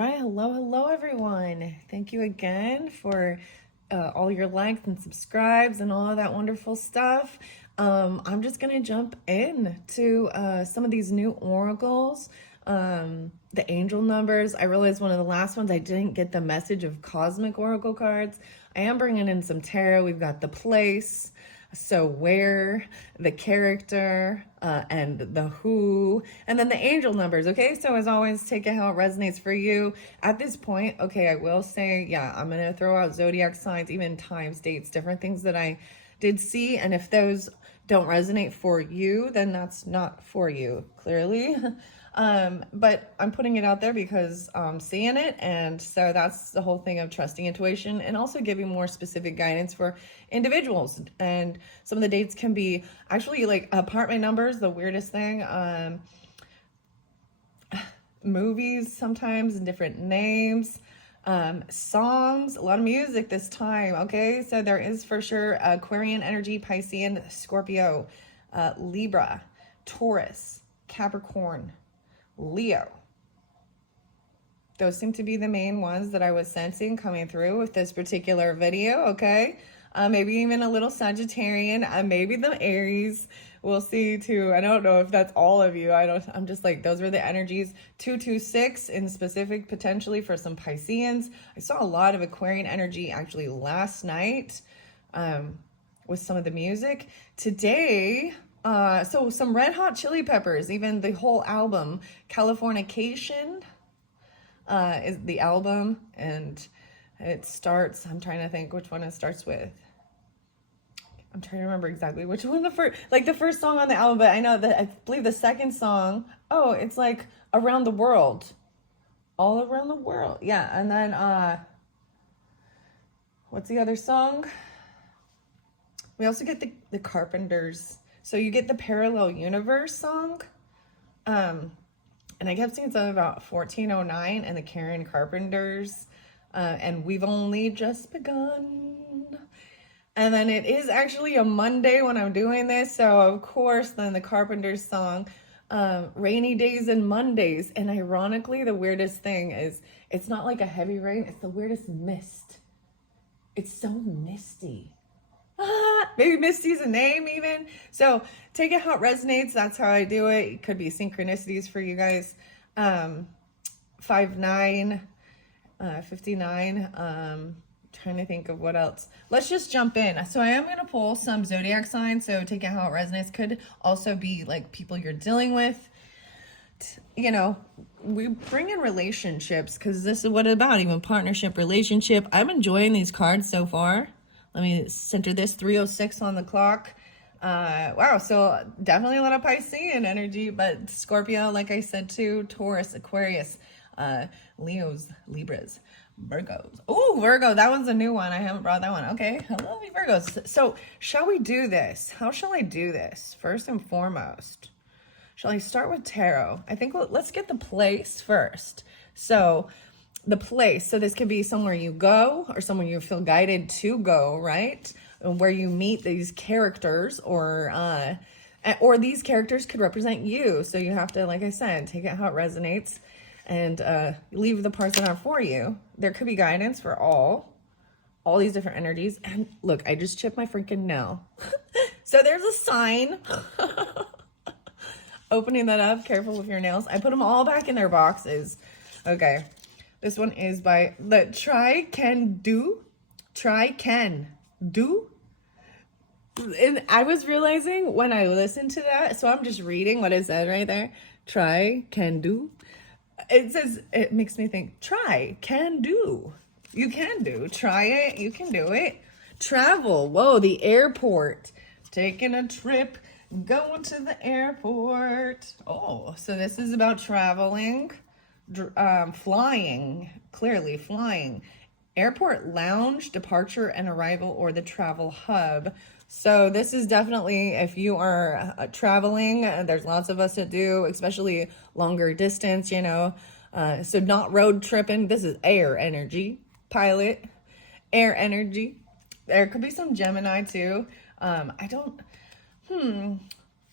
right, hello everyone. Thank you again for all your likes and subscribes and all of that wonderful stuff. I'm just gonna jump in to some of these new oracles, the angel numbers. I realized one of the last ones I didn't get the message of cosmic oracle cards. I am bringing in some tarot. We've got the place, so where, the character, and the who, and then the angel numbers. Okay, so as always, take it how it resonates for you. At this point, okay, I will say, yeah, I'm gonna throw out zodiac signs, even times, dates, different things that I did see, and if those don't resonate for you, then that's not for you, clearly. But I'm putting it out there because I'm seeing it, and so that's the whole thing of trusting intuition and also giving more specific guidance for individuals. And some of the dates can be actually like apartment numbers, the weirdest thing, movies sometimes and different names, songs, a lot of music this time. Okay, so there is for sure Aquarian energy, Piscean, Scorpio, Libra, Taurus, Capricorn, Leo. Those seem to be the main ones that I was sensing coming through with this particular video. Okay, maybe even a little Sagittarian, maybe the Aries. We'll see too. I don't know if that's all of you. I'm just like, those were the energies. 226 in specific, potentially for some Pisceans. I saw a lot of Aquarian energy actually last night with some of the music. Today, so some Red Hot Chili Peppers, even the whole album, Californication is the album, and it starts, I'm trying to think which one it starts with. I'm trying to remember exactly which one the first song on the album, but I know that I believe the second song, oh, it's like Around the World. All Around the World. Yeah, and then what's the other song? We also get the Carpenters. So you get the Parallel Universe song. And I kept seeing something about 1409 and the Karen Carpenters. And We've Only Just Begun. And then it is actually a Monday when I'm doing this. So of course, then the Carpenters song, Rainy Days and Mondays. And ironically, the weirdest thing is it's not like a heavy rain. It's the weirdest mist. It's so misty. Maybe Misty's a name even. So take it how it resonates. That's how I do it. It could be synchronicities for you guys. 5-9, 59. Trying to think of what else. Let's just jump in. So I am going to pull some zodiac signs. So take it how it resonates. Could also be like people you're dealing with. You know, we bring in relationships because this is what it's about. Even partnership, relationship. I'm enjoying these cards so far. Let me center this. 3:06 on the clock. Wow, so definitely a lot of Piscean energy, but Scorpio, like I said too, Taurus, Aquarius, Leos, Libras, Virgos. Oh, Virgo, that one's a new one. I haven't brought that one. Okay, hello, Virgos. So shall we do this? How shall I do this? First and foremost, shall I start with tarot? I think let's get the place first. So the place, so this could be somewhere you go or somewhere you feel guided to go, right? Where you meet these characters, or these characters could represent you. So you have to, like I said, take it how it resonates and leave the parts that aren't for you. There could be guidance for all these different energies. And look, I just chipped my freaking nail. So there's a sign. Opening that up, careful with your nails. I put them all back in their boxes. Okay. This one is by the Try Can Do. And I was realizing when I listened to that, so I'm just reading what it said right there. Try can do. It says, it makes me think, try can do. You can do. Try it. You can do it. Travel. Whoa, the airport. Taking a trip. Going to the airport. Oh, so this is about traveling. Flying, clearly flying, airport lounge, departure and arrival, or the travel hub. So this is definitely if you are traveling. There's lots of us that do, especially longer distance, you know. So not road tripping. This is air energy, pilot, air energy. There could be some Gemini too.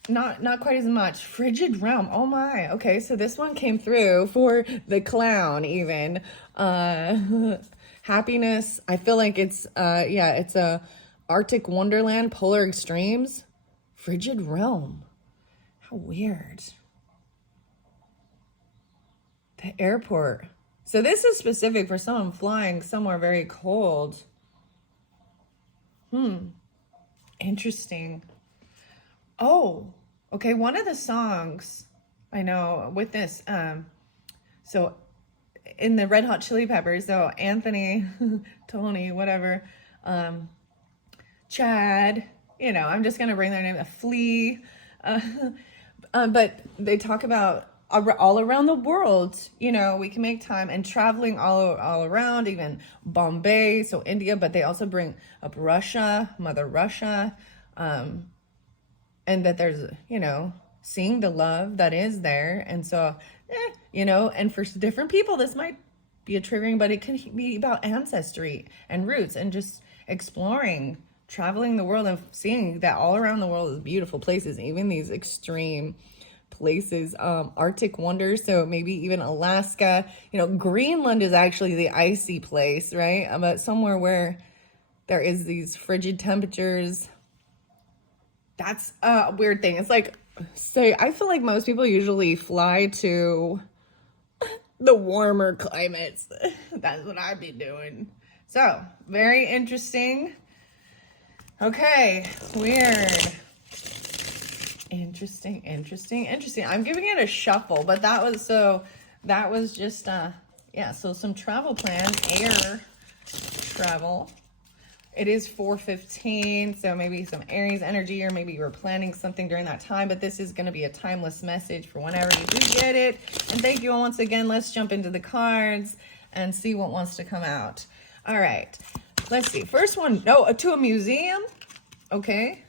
not quite as much. Frigid Realm. Oh my. Okay, so this one came through for the clown even. Happiness. I feel like it's yeah, it's a Arctic Wonderland, Polar Extremes. Frigid Realm. How weird. The airport. So this is specific for someone flying somewhere very cold. Interesting. Oh, okay. One of the songs I know with this, so in the Red Hot Chili Peppers, so Anthony, Tony, whatever, Chad, I'm just gonna bring their name, a Flea, uh, but they talk about all around the world. We can make time and traveling all around, even Bombay, so India. But they also bring up Russia, Mother Russia, and that there's seeing the love that is there, and so and for different people this might be a triggering, but it can be about ancestry and roots and just exploring, traveling the world and seeing that all around the world is beautiful places, even these extreme places, Arctic wonders. So maybe even Alaska, Greenland is actually the icy place, right? But somewhere where there is these frigid temperatures. That's a weird thing. It's like, say, I feel like most people usually fly to the warmer climates. That's what I'd be doing. So, very interesting. Okay, weird. Interesting. I'm giving it a shuffle, but that was just, yeah, so some travel plans, air travel. It is 4:15, so maybe some Aries energy, or maybe you were planning something during that time, but this is going to be a timeless message for whenever you do get it. And thank you all once again. Let's jump into the cards and see what wants to come out. All right, let's see. First one, to a museum. Okay,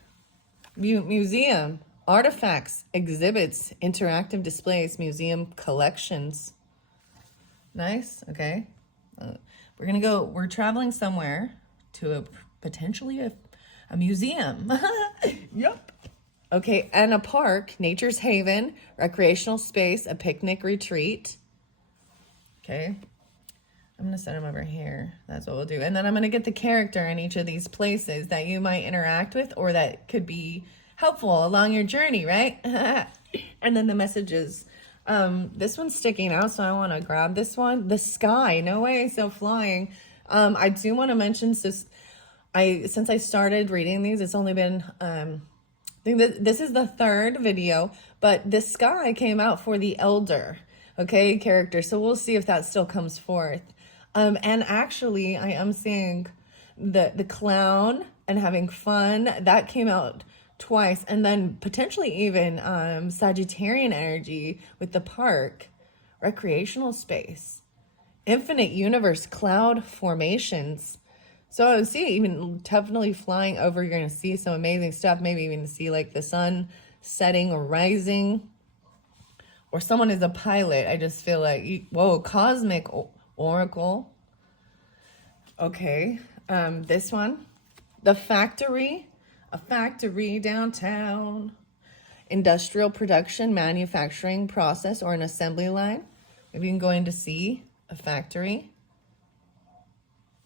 museum, artifacts, exhibits, interactive displays, museum collections. Nice, okay. We're traveling somewhere to potentially a museum. Yep. Okay, and a park, nature's haven, recreational space, a picnic retreat. Okay, I'm gonna set them over here. That's what we'll do. And then I'm gonna get the character in each of these places that you might interact with or that could be helpful along your journey, right? And then the messages. This one's sticking out, so I want to grab this one. The sky, no way, so flying. I do want to mention, since I started reading these, it's only been, I think that this is the third video, but the sky came out for the elder, okay, character. So we'll see if that still comes forth. And actually, I am seeing the clown and having fun. That came out twice. And then potentially even Sagittarian energy with the park, recreational space, infinite universe, cloud formations. So I would see even definitely flying over, you're going to see some amazing stuff. Maybe even see like the sun setting or rising, or someone is a pilot. I just feel like, whoa, cosmic oracle. Okay. This one, the factory, a factory downtown, industrial production, manufacturing process, or an assembly line. Maybe you can go in to see a factory.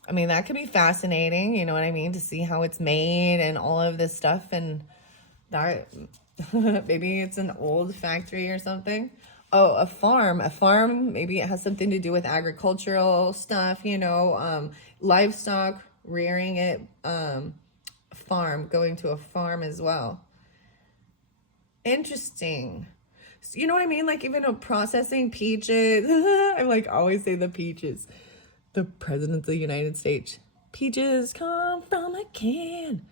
I mean, that could be fascinating, you know what I mean, to see how it's made and all of this stuff. And that maybe it's an old factory or something. Oh, a farm, maybe it has something to do with agricultural stuff, livestock, rearing it, farm, going to a farm as well. Interesting. So, you know what I mean? Like even processing peaches. I like always say the peaches. The President of the United States. Peaches come from a can.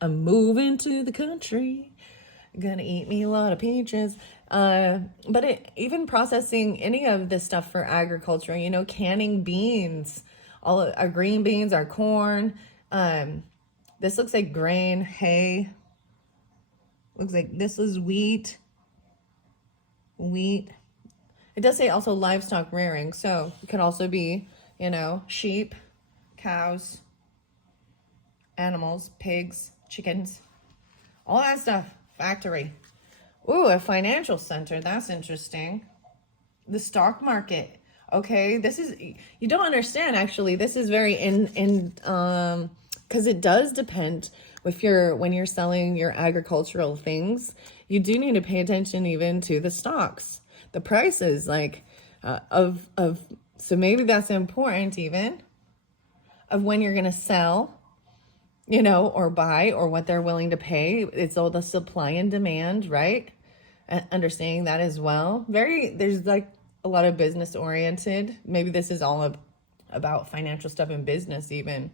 I'm moving to the country. Gonna eat me a lot of peaches. But even processing any of this stuff for agriculture, canning beans, all our green beans, our corn. This looks like grain, hay. Looks like this is wheat. It does say also livestock rearing, so it could also be, sheep, cows, animals, pigs, chickens, all that stuff. Factory. Ooh, a financial center. That's interesting. The stock market. Okay, this is, you don't understand actually. This is very because it does depend if when you're selling your agricultural things, you do need to pay attention even to the stocks, the prices, like so maybe that's important even of when you're going to sell, or buy, or what they're willing to pay. It's all the supply and demand, right? Understanding that as well. There's like a lot of business oriented. Maybe this is all about financial stuff and business even.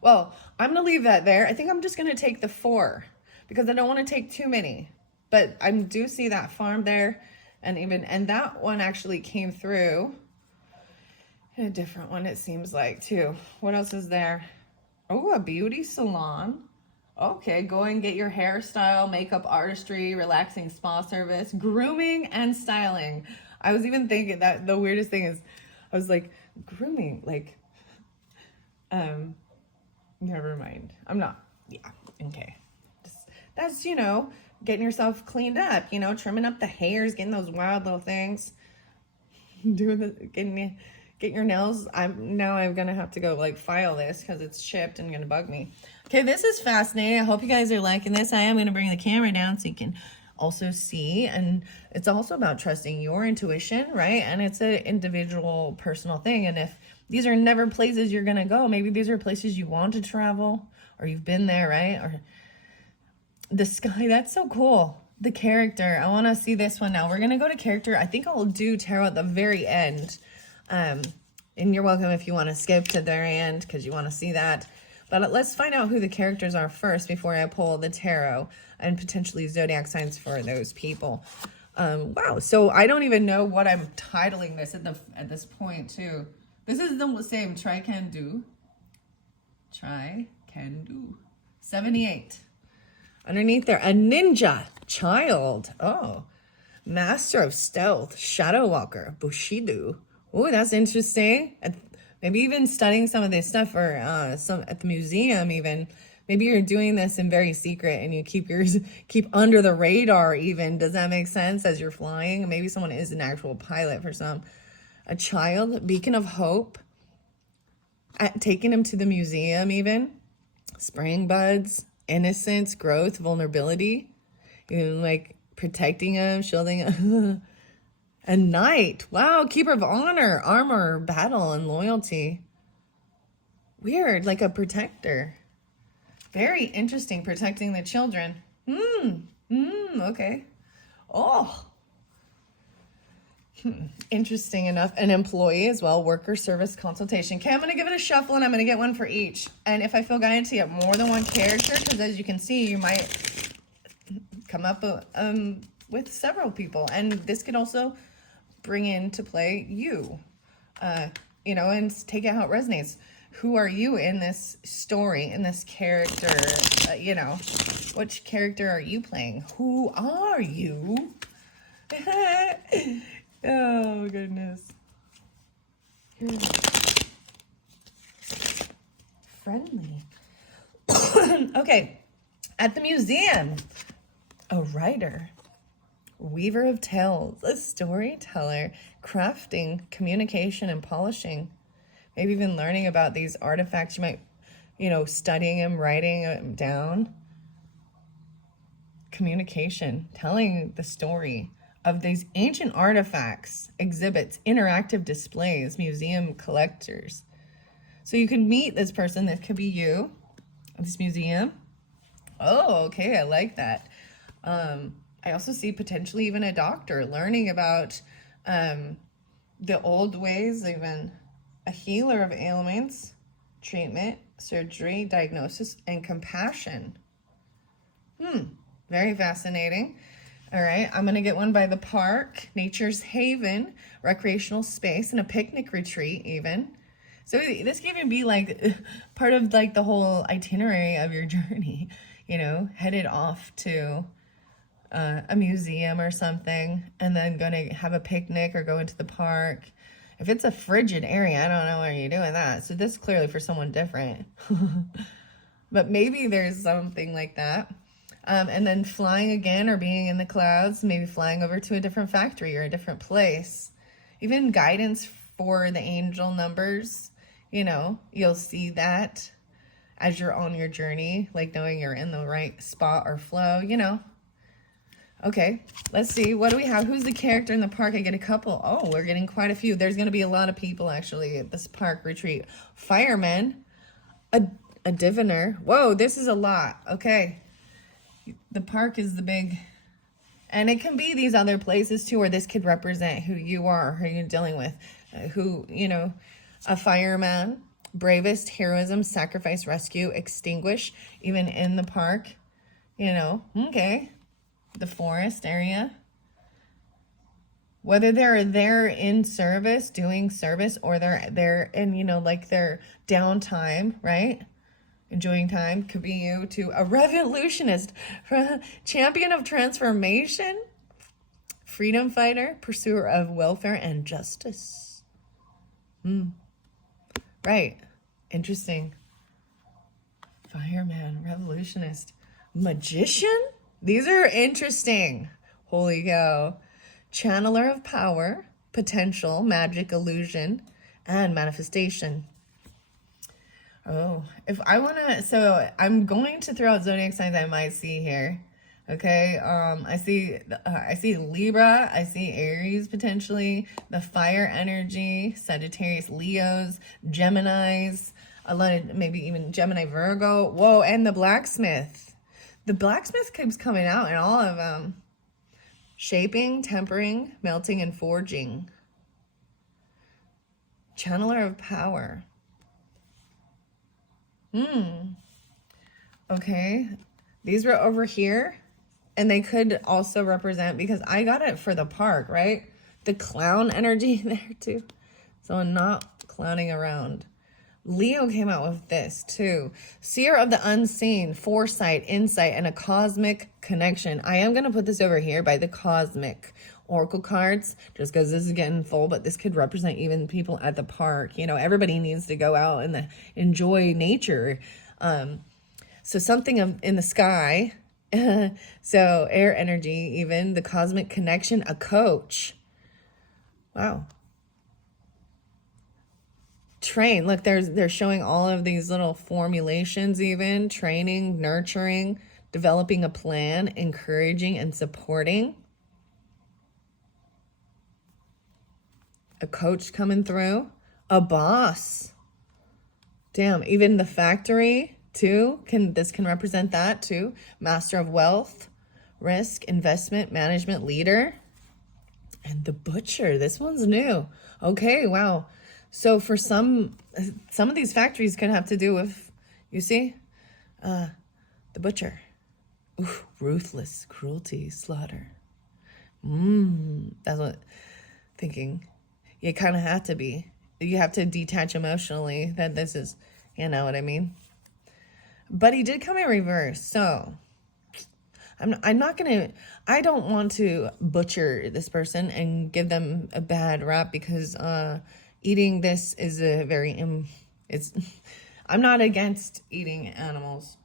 Well, I'm going to leave that there. I think I'm just going to take the 4 because I don't want to take too many. But I do see that farm there, and that one actually came through in a different one, it seems like, too. What else is there? Oh, a beauty salon. Okay, go and get your hairstyle, makeup artistry, relaxing spa service, grooming, and styling. I was even thinking that the weirdest thing is, I was like, grooming, like, never mind. I'm not, yeah, okay. That's, getting yourself cleaned up, trimming up the hairs, getting those wild little things, getting your nails. I'm gonna have to go like file this because it's chipped and gonna bug me. Okay, this is fascinating. I hope you guys are liking this. I am gonna bring the camera down so you can also see, and it's also about trusting your intuition, right? And it's an individual personal thing. And if these are never places you're gonna go, maybe these are places you want to travel, or you've been there, right? Or the sky, that's so cool. The character, I want to see this one now. We're gonna go to character. I think I'll do tarot at the very end. And you're welcome if you want to skip to the very end because you want to see that. But let's find out who the characters are first before I pull the tarot and potentially zodiac signs for those people. Wow, so I don't even know what I'm titling this at this point too. This is the same try can do. 78. Underneath there, a ninja child. Oh, master of stealth, shadow walker, bushido. Oh, that's interesting. Maybe even studying some of this stuff, or some at the museum even. Maybe you're doing this in very secret and you keep under the radar even. Does that make sense as you're flying? Maybe someone is an actual pilot for some. A child, beacon of hope. Taking him to the museum even. Spraying buds, innocence, growth, vulnerability. Like protecting him, shielding him. A knight. Wow, keeper of honor, armor, battle, and loyalty. Weird, like a protector. Very interesting, protecting the children. Okay. Oh. Interesting enough. An employee as well, worker service consultation. Okay, I'm going to give it a shuffle and I'm going to get one for each. And if I feel guided to get more than one character, because as you can see, you might come up with several people. And this could also bring into play you, and take it how it resonates. Who are you in this story, in this character? Which character are you playing? Who are you? Oh, goodness. Friendly. Okay. At the museum, a writer. Weaver of tales, a storyteller, crafting, communication, and polishing. Maybe even learning about these artifacts. You might, studying them, writing them down. Communication, telling the story of these ancient artifacts, exhibits, interactive displays, museum collectors. So you can meet this person. That could be you at this museum. Oh, okay, I like that. I also see potentially even a doctor learning about the old ways, even a healer of ailments, treatment, surgery, diagnosis, and compassion. Very fascinating. All right, I'm going to get one by the park, nature's haven, recreational space, and a picnic retreat even. So this can even be like part of like the whole itinerary of your journey, headed off to a museum or something, and then going to have a picnic or go into the park. If it's a frigid area, I don't know where you're doing that. So this is clearly for someone different. but maybe there's something like that. And then flying again or being in the clouds, maybe flying over to a different factory or a different place. Even guidance for the angel numbers, you'll see that as you're on your journey, like knowing you're in the right spot or flow. Okay, let's see. What do we have? Who's the character in the park? I get a couple. Oh, we're getting quite a few. There's going to be a lot of people actually at this park retreat. Fireman, a diviner. Whoa, this is a lot. Okay. The park is the big, and it can be these other places too, or this could represent who you are, who you're dealing with, a fireman, bravest, heroism, sacrifice, rescue, extinguish, even in the park, okay. The forest area, whether they're there in service, doing service, or they're there in, like their downtime, right? Enjoying time. Could be you to a revolutionist, champion of transformation, freedom fighter, pursuer of welfare and justice. Right. Interesting. Fireman, revolutionist, magician. These are interesting. Holy cow. Channeler of power, potential, magic, illusion, and manifestation. Oh, if I want to, so I'm going to throw out zodiac signs I might see here. Okay. I see Libra, I see Aries potentially, the fire energy, Sagittarius, Leos, Geminis, a lot of maybe even Gemini, Virgo. Whoa, and the blacksmith. The blacksmith keeps coming out in all of them. Shaping, tempering, melting, and forging. Channeler of power. Okay. These were over here. And they could also represent, because I got it for the park, right? The clown energy there too. So I'm not clowning around. Leo came out with this too. Seer of the unseen, foresight, insight, and a cosmic connection. I am going to put this over here by the cosmic oracle cards, just because this is getting full, but this could represent even people at the park. Everybody needs to go out and enjoy nature. So something in the sky. So air energy, even the cosmic connection, a coach. Wow. Train. Look, they're showing all of these little formulations, even training, nurturing, developing a plan, encouraging and supporting. A coach coming through, a boss. Damn, even the factory too, this can represent that too. Master of wealth, risk, investment, management, leader. And the butcher, this one's new. Okay, wow. So for some of these factories could have to do with, you see, the butcher. Ooh, ruthless, cruelty, slaughter. That's what thinking. You kind of have to be. You have to detach emotionally that this is, you know what I mean? But he did come in reverse, so I'm not gonna, I don't want to butcher this person and give them a bad rap, because eating this is a very, I'm not against eating animals.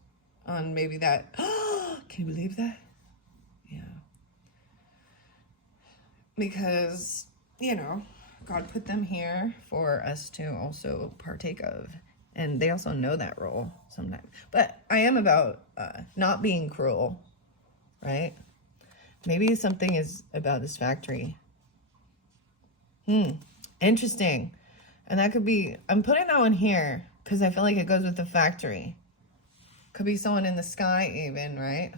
On maybe that, can you believe that? Yeah. Because, God put them here for us to also partake of. And they also know that role sometimes. But I am about not being cruel, right? Maybe something is about this factory. Interesting. And that could be, I'm putting that one here because I feel like it goes with the factory. Could be someone in the sky even, right?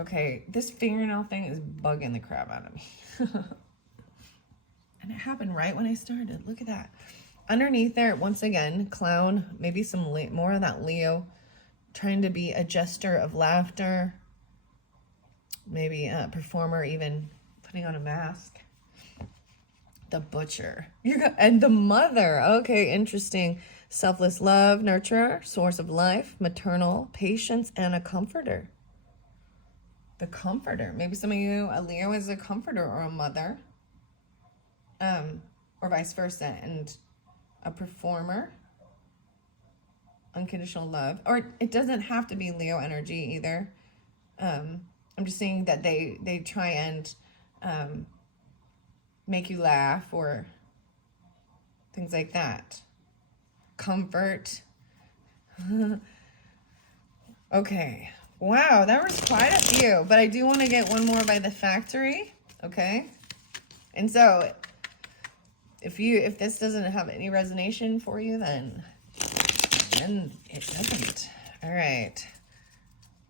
Okay, this fingernail thing is bugging the crap out of me. And it happened right when I started. Look at that. Underneath there, once again, clown, maybe some more of that Leo, trying to be a jester of laughter, maybe a performer, even putting on a mask. The butcher. And the mother. Okay, interesting. Selfless love, nurturer, source of life, maternal, patience, and a comforter. The comforter. Maybe some of you, a Leo is a comforter or a mother. Or vice versa. And a performer. unconditional love. Or it doesn't have to be Leo energy either. I'm just saying that they try and make you laugh or things like that. Comfort. Okay. Wow, that was quite a few. But I do want to get one more by the factory. Okay. And so if this doesn't have any resonation for you, then it doesn't. All right.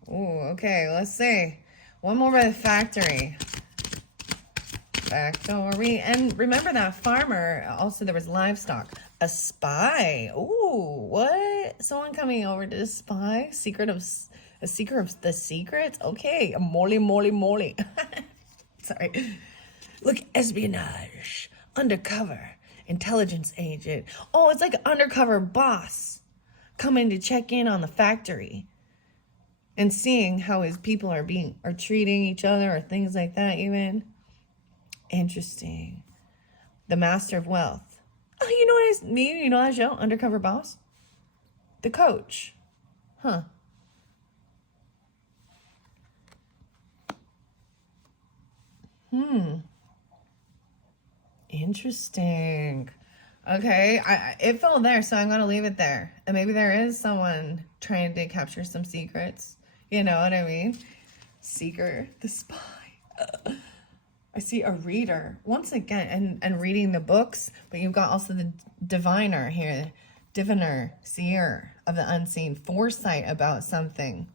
Oh, okay. Let's see. One more by the factory. Factory. And remember that farmer. Also, there was livestock. A spy. Ooh, what? Someone coming over to spy. A secret of the secrets. Okay. Moly. Sorry. Look, espionage. Undercover. Intelligence agent. Oh, it's like an undercover boss coming to check in on the factory and seeing how his people are treating each other or things like that even. Interesting. The Master of Wealth. Oh, you know what I mean? You know that show, Undercover Boss? The coach. Huh. Interesting. Okay, it fell there, so I'm gonna leave it there. And maybe there is someone trying to capture some secrets. You know what I mean? Seeker, the spy. I see a reader once again, and reading the books. But you've got also the diviner here, diviner, seer of the unseen, foresight about something.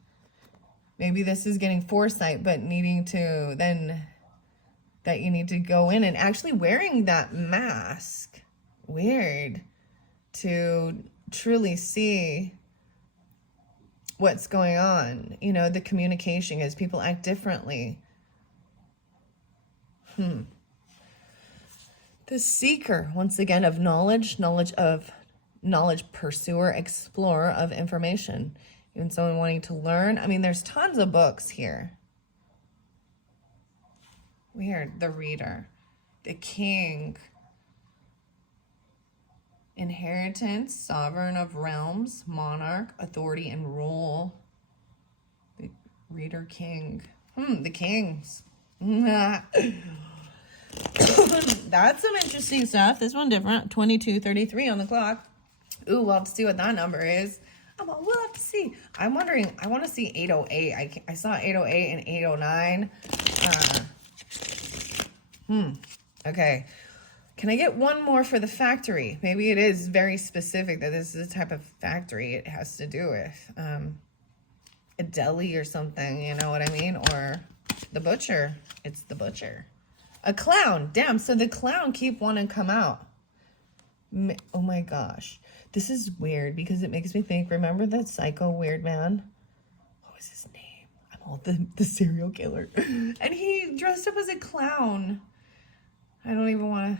Maybe this is getting foresight, but needing to then that you need to go in and actually wearing that mask. Weird to truly see what's going on. You know, the communication as people act differently. The seeker, once again, of knowledge pursuer, explorer of information. Even someone wanting to learn. I mean, there's tons of books here. Weird. The reader, the king, inheritance, sovereign of realms, monarch, authority and rule. The reader, king. The kings. That's some interesting stuff. This one different. 22:33 on the clock. Ooh, we'll have to see what that number is. We'll have to see. I'm wondering. I want to see 808. I saw 808 and 809. Okay. Can I get one more for the factory? Maybe it is very specific that this is the type of factory it has to do with. A deli or something, you know what I mean? Or the butcher. It's the butcher. A clown. Damn, so the clown keep wanting to come out. Oh my gosh. This is weird because it makes me think, remember that psycho weird man? What was his name? I'm all the serial killer. And he dressed up as a clown. I don't even want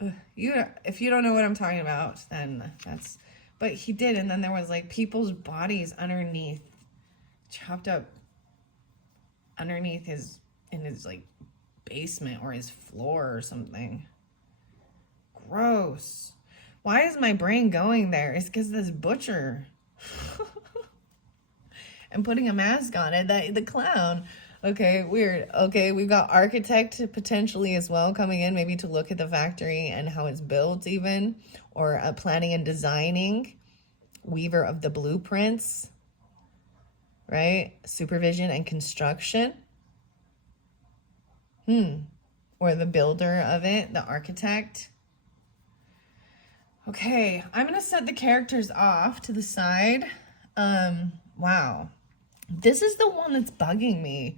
to... if you don't know what I'm talking about, then that's... But he did, and then there was like people's bodies underneath, chopped up underneath in his like basement or his floor or something. Gross. Why is my brain going there? It's because this butcher. And putting a mask on it, the clown. Okay, weird. Okay, we've got architect potentially as well coming in, maybe to look at the factory and how it's built even, or planning and designing, weaver of the blueprints, right? Supervision and construction. Or the builder of it, the architect. Okay, I'm going to set the characters off to the side. Wow. This is the one that's bugging me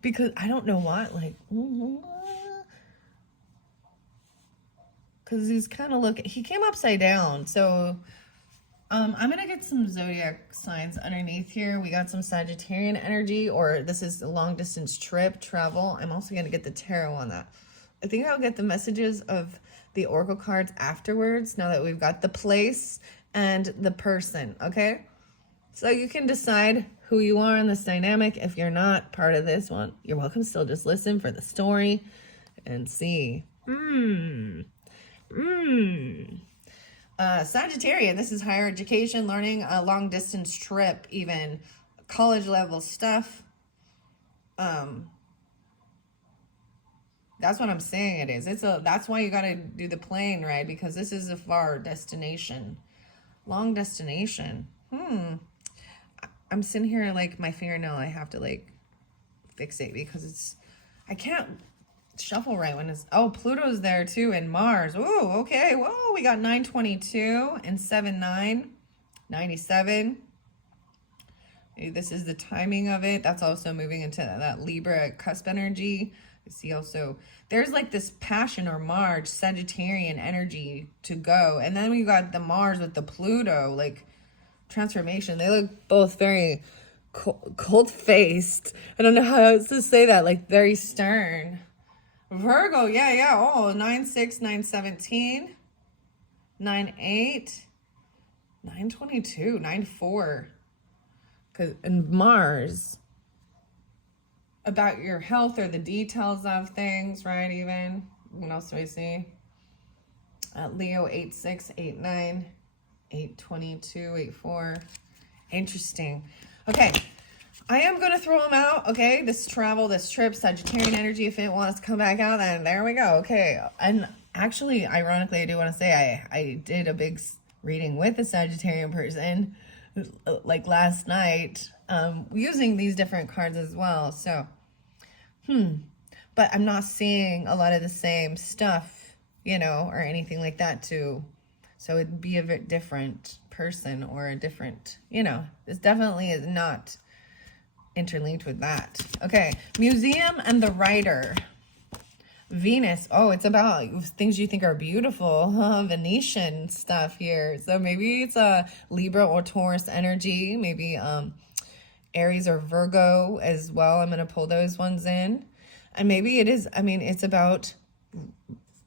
because I don't know what, like, because he's kind of looking, he came upside down. So I'm going to get some zodiac signs underneath here. We got some Sagittarian energy, or this is a long distance trip, travel. I'm also going to get the tarot on that. I think I'll get the messages of the oracle cards afterwards, now that we've got the place and the person, okay? So you can decide who you are in this dynamic. If you're not part of this one, you're welcome still just listen for the story and see. Sagittarian, this is higher education, learning, a long distance trip, even college level stuff. That's what I'm saying it is. That's why you got to do the plane ride, because this is a far destination. Long destination. I'm sitting here like my fingernail, I have to like fixate because I can't shuffle right when it's, oh, Pluto's there too, and Mars. Oh, okay. Whoa, we got 922 and 79, 97. Maybe this is the timing of it. That's also moving into that Libra cusp energy. You see also, there's like this passion or Mars, Sagittarian energy to go. And then we got the Mars with the Pluto, like transformation. They look both very cold-faced. I don't know how else to say that, like very stern. Virgo, yeah. Oh, 9-6, 9-17, 9-8, 9-22, 9-4. And Mars, about your health or the details of things, right? Even what else do I see? Leo, 8-6, 8-9, 8-22, 8-4. Interesting. Okay, I am going to throw them out. Okay, this travel, this trip, Sagittarian energy, if it wants to come back out, then there we go. Okay, and actually, ironically, I do want to say I did a big reading with a Sagittarian person like last night, using these different cards as well. So, but I'm not seeing a lot of the same stuff, you know, or anything like that too. So it'd be a bit different person or a different, you know, this definitely is not interlinked with that. Okay, museum and the writer. Venus, oh, it's about things you think are beautiful, Venetian stuff here. So maybe it's a Libra or Taurus energy, maybe Aries or Virgo as well. I'm going to pull those ones in. And maybe it is, I mean, it's about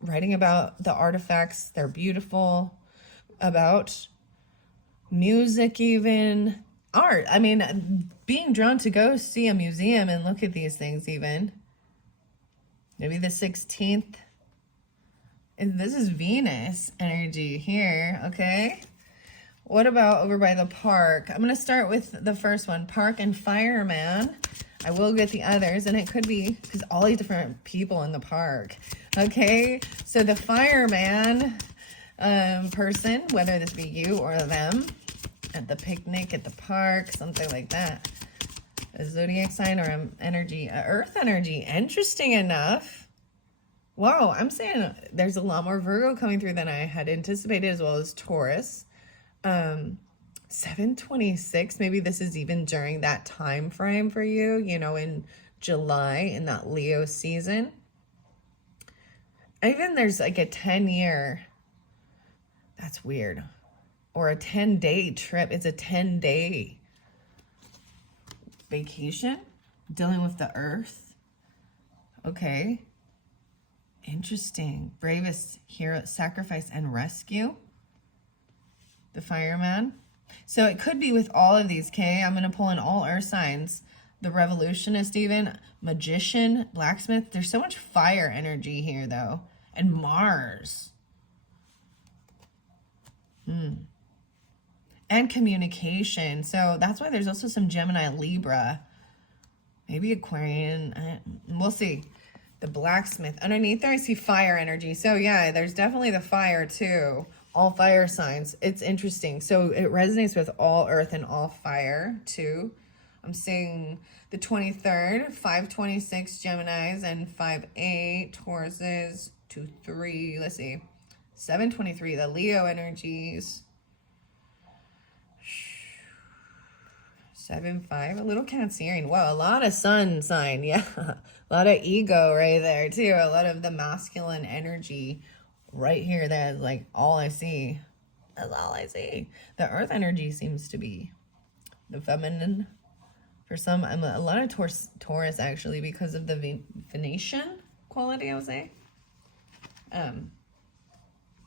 writing about the artifacts. They're beautiful, about music, even art. I mean, being drawn to go see a museum and look at these things even. Maybe the 16th. And this is Venus energy here, okay? What about over by the park? I'm going to start with the first one, park and fireman. I will get the others, and it could be because all these different people in the park. Okay, so the fireman person, whether this be you or them, at the picnic, at the park, something like that. A zodiac sign or energy, earth energy. Interesting enough. Wow, I'm saying there's a lot more Virgo coming through than I had anticipated, as well as Taurus. 7/26, maybe this is even during that time frame for you, you know, in July, in that Leo season. Even there's like a 10-year, that's weird, or a 10-day trip. It's a 10-day vacation, dealing with the earth. Okay, interesting. Bravest hero, sacrifice and rescue. The fireman. So it could be with all of these, okay? I'm going to pull in all earth signs. The revolutionist even, magician, blacksmith. There's so much fire energy here though. And Mars. And communication. So that's why there's also some Gemini, Libra. Maybe Aquarian. We'll see. The blacksmith. Underneath there, I see fire energy. So yeah, there's definitely the fire too. All fire signs. It's interesting. So it resonates with all earth and all fire too. I'm seeing the 23rd, 5/26 Geminis and 5/8 Tauruses, 2/3. Let's see. 7/23, the Leo energies. 7/5, a little Cancerian. Wow, a lot of sun sign. Yeah, a lot of ego right there too. A lot of the masculine energy right here. That is like all I see. That's all I see. The earth energy seems to be the feminine. For some, I'm a lot of Taurus actually, because of the Venetian quality, I would say.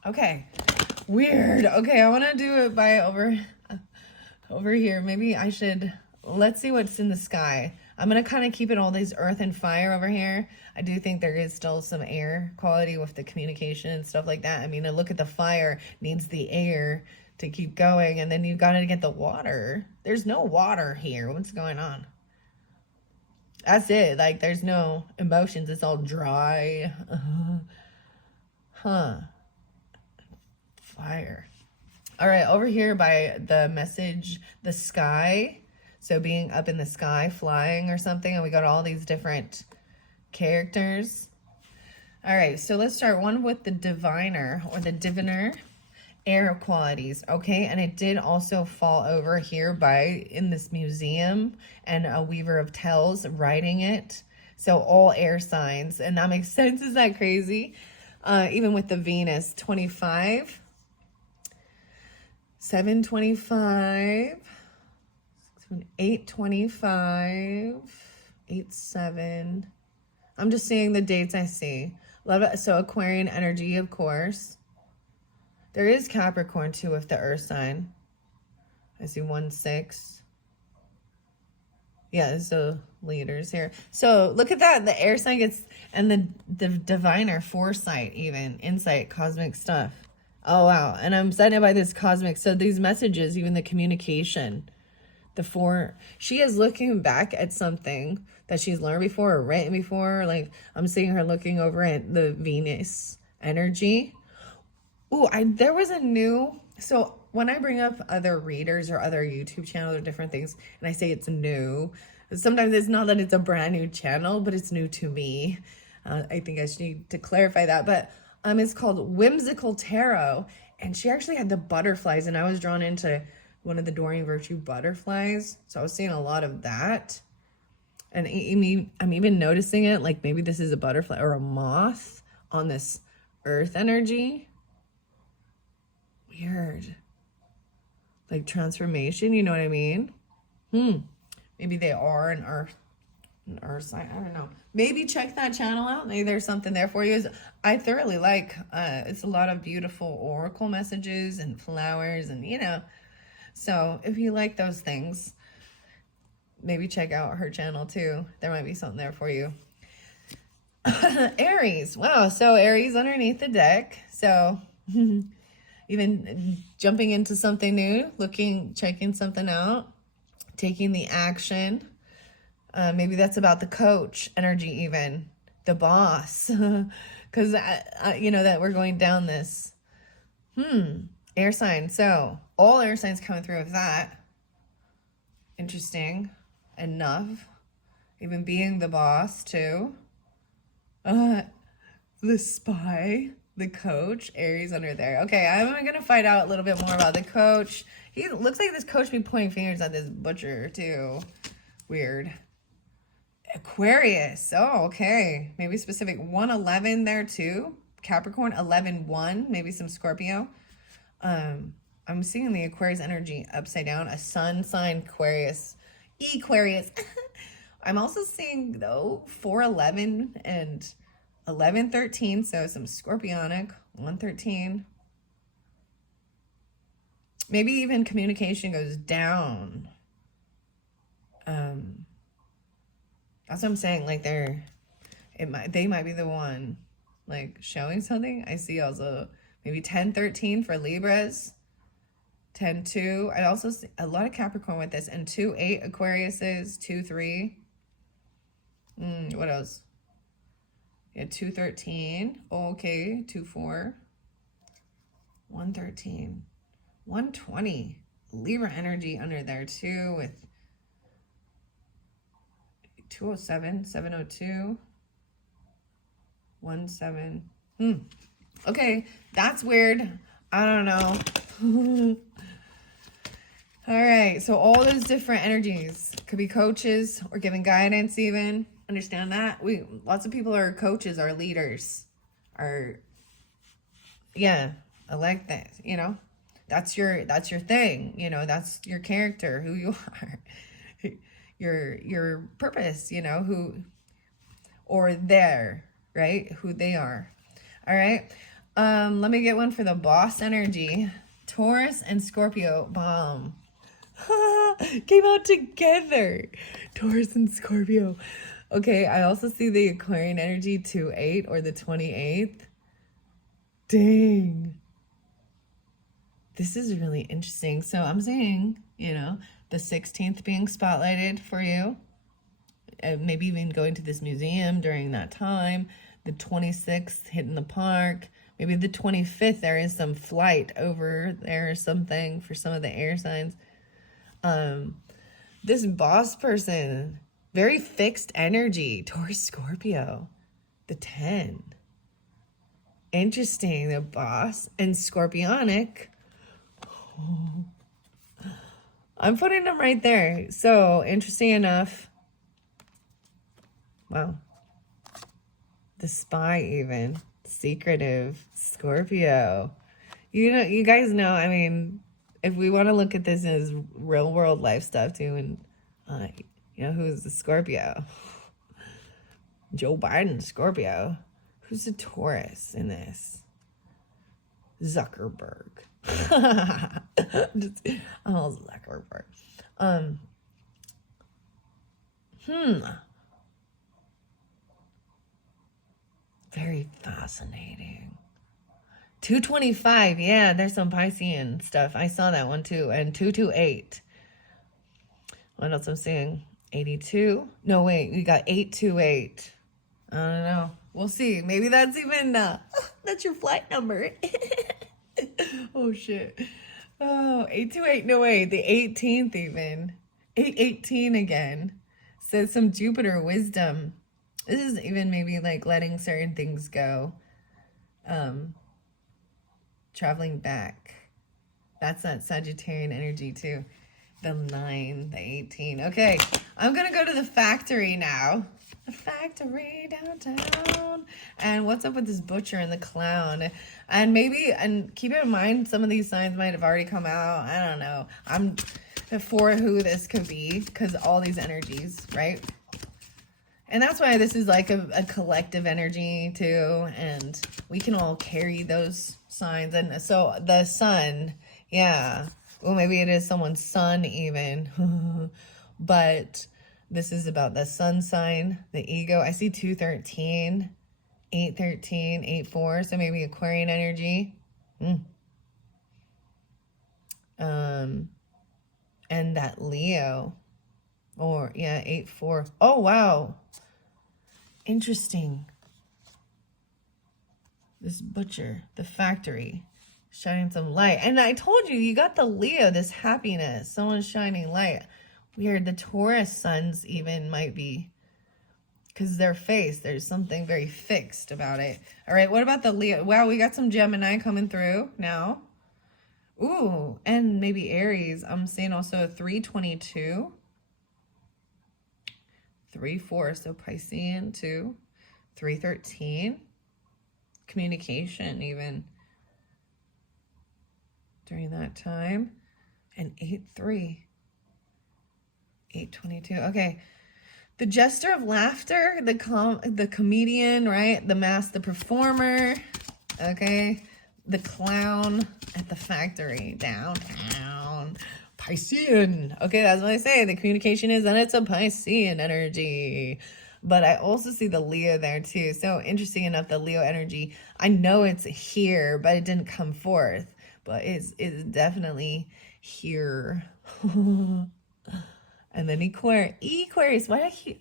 Okay, weird. Okay, I want to do it by over here. Maybe I should, let's see what's in the sky. I'm going to kind of keep it all these earth and fire over here. I do think there is still some air quality with the communication and stuff like that. I mean, look at the fire, needs the air to keep going. And then you got to get the water. There's no water here. What's going on? That's it. Like, there's no emotions. It's all dry. Huh. Fire. All right, over here by the message, the sky. So being up in the sky, flying or something. And we got all these different characters. All right, so let's start one with the diviner or the diviner. Air qualities, okay? And it did also fall over here by in this museum and a weaver of tells writing it. So all air signs, and that makes sense. Is that crazy? Even with the Venus, 25, 725, 825, 87. I'm just seeing the dates I see. Love it. So Aquarian energy, of course. There is Capricorn too with the earth sign. I see 1-6. Yeah, so leaders here. So look at that. The air sign gets, and the diviner, foresight, even insight, cosmic stuff. Oh, wow. And I'm excited by this cosmic. So these messages, even the communication, she is looking back at something that she's learned before or written before. Like, I'm seeing her looking over at the Venus energy. Ooh, there was a new, so when I bring up other readers or other YouTube channels or different things, and I say it's new, sometimes it's not that it's a brand new channel, but it's new to me. I think I should need to clarify that, but it's called Whimsical Tarot, and she actually had the butterflies, and I was drawn into one of the Doreen Virtue butterflies, so I was seeing a lot of that, and I'm even noticing it, like maybe this is a butterfly or a moth on this earth energy. Weird. Like transformation, you know what I mean? Maybe they are an earth sign. I don't know. Maybe check that channel out. Maybe there's something there for you. I thoroughly like, it's a lot of beautiful oracle messages and flowers and, so if you like those things, maybe check out her channel too. There might be something there for you. Aries. Wow. So Aries underneath the deck. So even jumping into something new, checking something out, taking the action. Maybe that's about the coach energy, even the boss, because that we're going down this. Air sign. So all air signs coming through with that. Interesting enough. Even being the boss too. The spy. The coach, Aries under there. Okay, I'm going to find out a little bit more about the coach. He looks like this coach be pointing fingers at this butcher, too. Weird. Aquarius. Oh, okay. Maybe specific 111 there, too. Capricorn, 11-1. Maybe some Scorpio. I'm seeing the Aquarius energy upside down. A sun sign Aquarius. Aquarius. I'm also seeing, though, 411 and 11-13, so some Scorpionic, 113. Maybe even communication goes down. That's what I'm saying. Like they might be the one, like showing something. I see also maybe 10-13 for Libras, 10-2. I also see a lot of Capricorn with this, and 2-8 Aquariuses, 2-3. What else? Yeah, 213. Oh, okay, 24. 113. 120. Libra energy under there too with 207, 702. 17. Okay, that's weird. I don't know. All right, so all those different energies could be coaches or giving guidance even. Understand that? Lots of people are coaches, are leaders, yeah, I like that, that's your thing, that's your character, who you are, your purpose, or right? Who they are. All right. Let me get one for the boss energy. Taurus and Scorpio. Bomb. Came out together. Taurus and Scorpio. Okay, I also see the Aquarian energy 2-8 or the 28th. Dang. This is really interesting. So I'm saying, the 16th being spotlighted for you. Maybe even going to this museum during that time. The 26th hitting the park. Maybe the 25th there is some flight over there or something for some of the air signs. This boss person, very fixed energy. Taurus, Scorpio. The 10. Interesting. The boss and Scorpionic. I'm putting them right there. So interesting enough. Wow. The spy even. Secretive. Scorpio. You guys know, I mean, if we want to look at this as real world life stuff too, and who's the Scorpio? Joe Biden, Scorpio. Who's the Taurus in this? Zuckerberg. Zuckerberg. Very fascinating. 225, yeah, there's some Piscean stuff. I saw that one too. And 228. What else I'm seeing? 82. No, wait, we got 828. I don't know. We'll see. Maybe that's even, that's your flight number. Oh, shit. Oh, 828. No, wait, the 18th even. 818 again. Says some Jupiter wisdom. This is even maybe like letting certain things go. Traveling back. That's that Sagittarian energy too. The 9, the 18. Okay, I'm gonna go to the factory now. The factory downtown. And what's up with this butcher and the clown? And keep in mind, some of these signs might have already come out. I don't know. I'm for who this could be because all these energies, right? And that's why this is like a collective energy too. And we can all carry those signs. And so the sun, yeah. Well, maybe it is someone's son even. But this is about the sun sign, the ego. I see 213, 813, 84. So maybe Aquarian energy. And that Leo. Or, yeah, 8-4. Oh, wow. Interesting. This butcher, the factory, shining some light. And I told you, you got the Leo, this happiness. Someone's shining light. Weird. The Taurus suns even might be, because their face, there's something very fixed about it. All right, what about the Leo? Wow, we got some Gemini coming through now. Ooh, and maybe Aries. I'm seeing also 322. 3-4, so Piscean too. 313. Communication even during that time. And 8-3. 822. Okay. The jester of laughter, the comedian, right? The mask, the performer. Okay. The clown at the factory downtown. Piscean. Okay, that's what I say. The communication is, and it's a Piscean energy. But I also see the Leo there too. So interesting enough, the Leo energy. I know it's here, but it didn't come forth. But it's definitely here. And then Aquarius.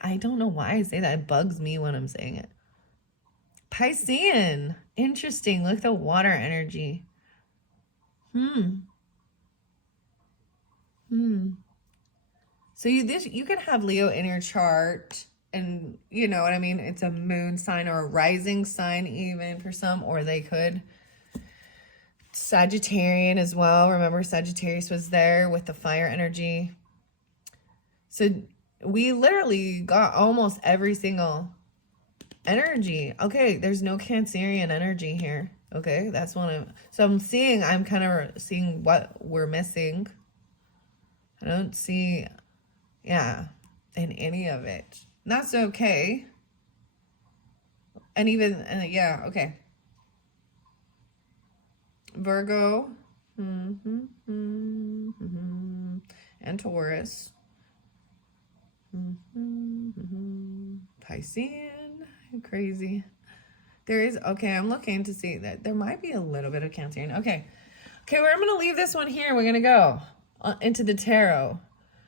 I don't know why I say that. It bugs me when I'm saying it. Piscean. Interesting. Look at the water energy. So you could have Leo in your chart, and you know what I mean? It's a moon sign or a rising sign even for some, or they could Sagittarian as well. Remember, Sagittarius was there with the fire energy. So we literally got almost every single energy. Okay, there's no Cancerian energy here. Okay, that's so I'm kind of seeing what we're missing. I don't see, yeah, in any of it. That's okay. And even, yeah, okay. Virgo. And and Taurus. Piscean, crazy. There is, okay, I'm looking to see that there might be a little bit of Cancerian. Okay, I'm going to leave this one here. We're going to go into the tarot.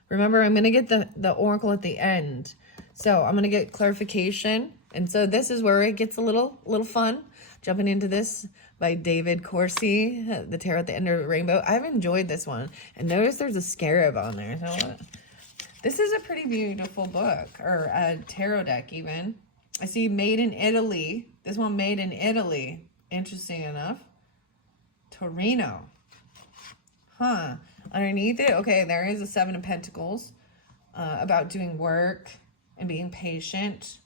Remember, I'm going to get the oracle at the end. So I'm going to get clarification. And so this is where it gets a little fun. Jumping into this by David Corsi, The Tarot at the End of the Rainbow. I've enjoyed this one. And notice there's a scarab on there. So this is a pretty beautiful book, or a tarot deck even. I see made in Italy. This one made in Italy. Interesting enough. Torino. Huh. Underneath it, okay, there is a 7 of Pentacles. About doing work and being patient.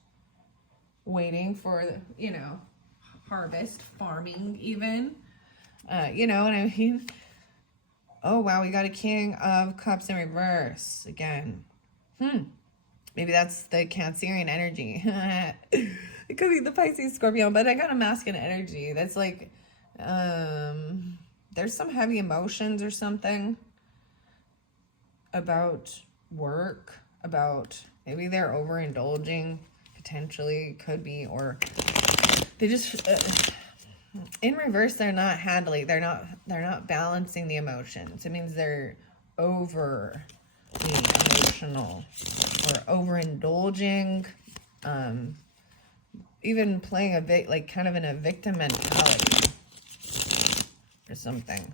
Waiting for, you know, harvest, farming even. You know what I mean? Oh, wow, we got a King of Cups in reverse again. Maybe that's the Cancerian energy. It could be the Pisces Scorpio, but I got a masculine energy. That's like, there's some heavy emotions or something about work, about maybe they're overindulging, potentially, could be, or they just, in reverse, they're not handling, they're not balancing the emotions. It means they're over emotional or overindulging, even playing kind of in a victim mentality or something.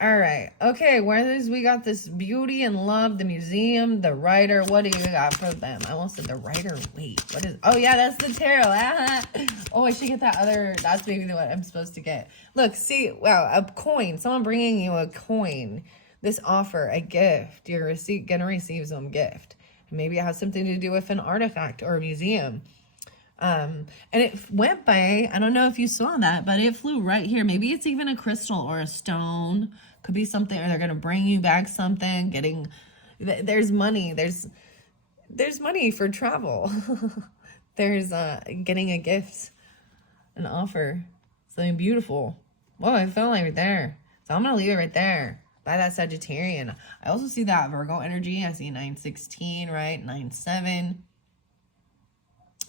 All right, okay, we got this Beauty and Love, the museum, the writer. What do you got for them? I almost said the writer. Wait, what is, oh yeah, that's the tarot. Oh, I should get that other, that's maybe what I'm supposed to get. Look, see, wow, a coin, someone bringing you a coin. This offer, a gift, you're gonna receive some gift. Maybe it has something to do with an artifact or a museum. And it went by, I don't know if you saw that, but it flew right here. Maybe it's even a crystal or a stone. Could be something, or they're gonna bring you back something, there's money. There's money for travel. There's getting a gift, an offer, something beautiful. Whoa, I felt like right there. So I'm gonna leave it right there. By that Sagittarian. I also see that Virgo energy. I see 916, right? 9-7.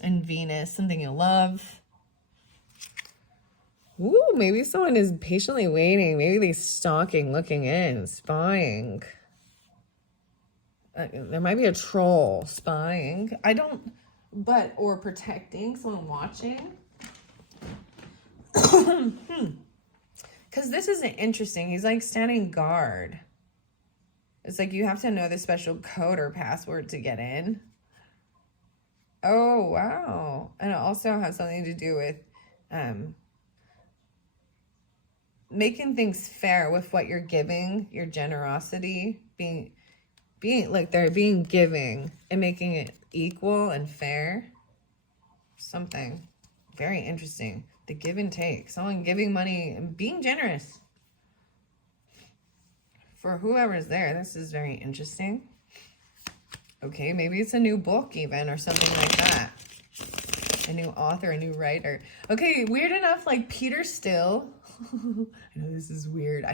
And Venus, something you love. Ooh, maybe someone is patiently waiting. Maybe they're stalking, looking in, spying. There might be a troll spying. Or protecting, someone watching. Because this isn't interesting. He's like standing guard. It's like you have to know the special code or password to get in. Oh, wow. And it also has something to do with making things fair with what you're giving, your generosity, being like they're being giving and making it equal and fair. Something very interesting. The give and take. Someone giving money and being generous for whoever's there. This is very interesting. Okay, maybe it's a new book even or something like that. A new author, a new writer. Okay, weird enough, like Peter Still. I know this is weird.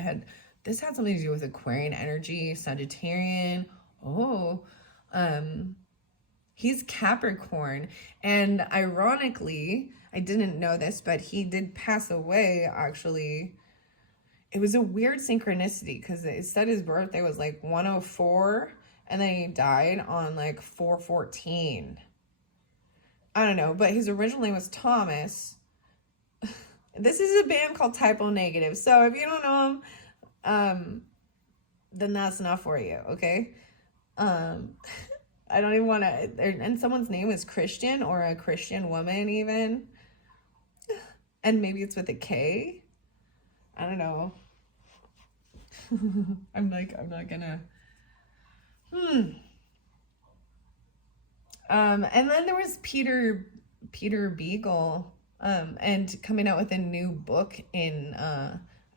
This had something to do with Aquarian energy, Sagittarian. Oh, he's Capricorn. And ironically, I didn't know this, but he did pass away, actually. It was a weird synchronicity because it said his birthday was like 104, and then he died on like 4/14. I don't know, but his original name was Thomas. This is a band called Typo Negative. So if you don't know him, then that's not for you, okay? I don't even want to, and someone's name is Christian or a Christian woman even. And maybe it's with a K. I don't know. I'm not gonna. And then there was Peter Beagle, and coming out with a new book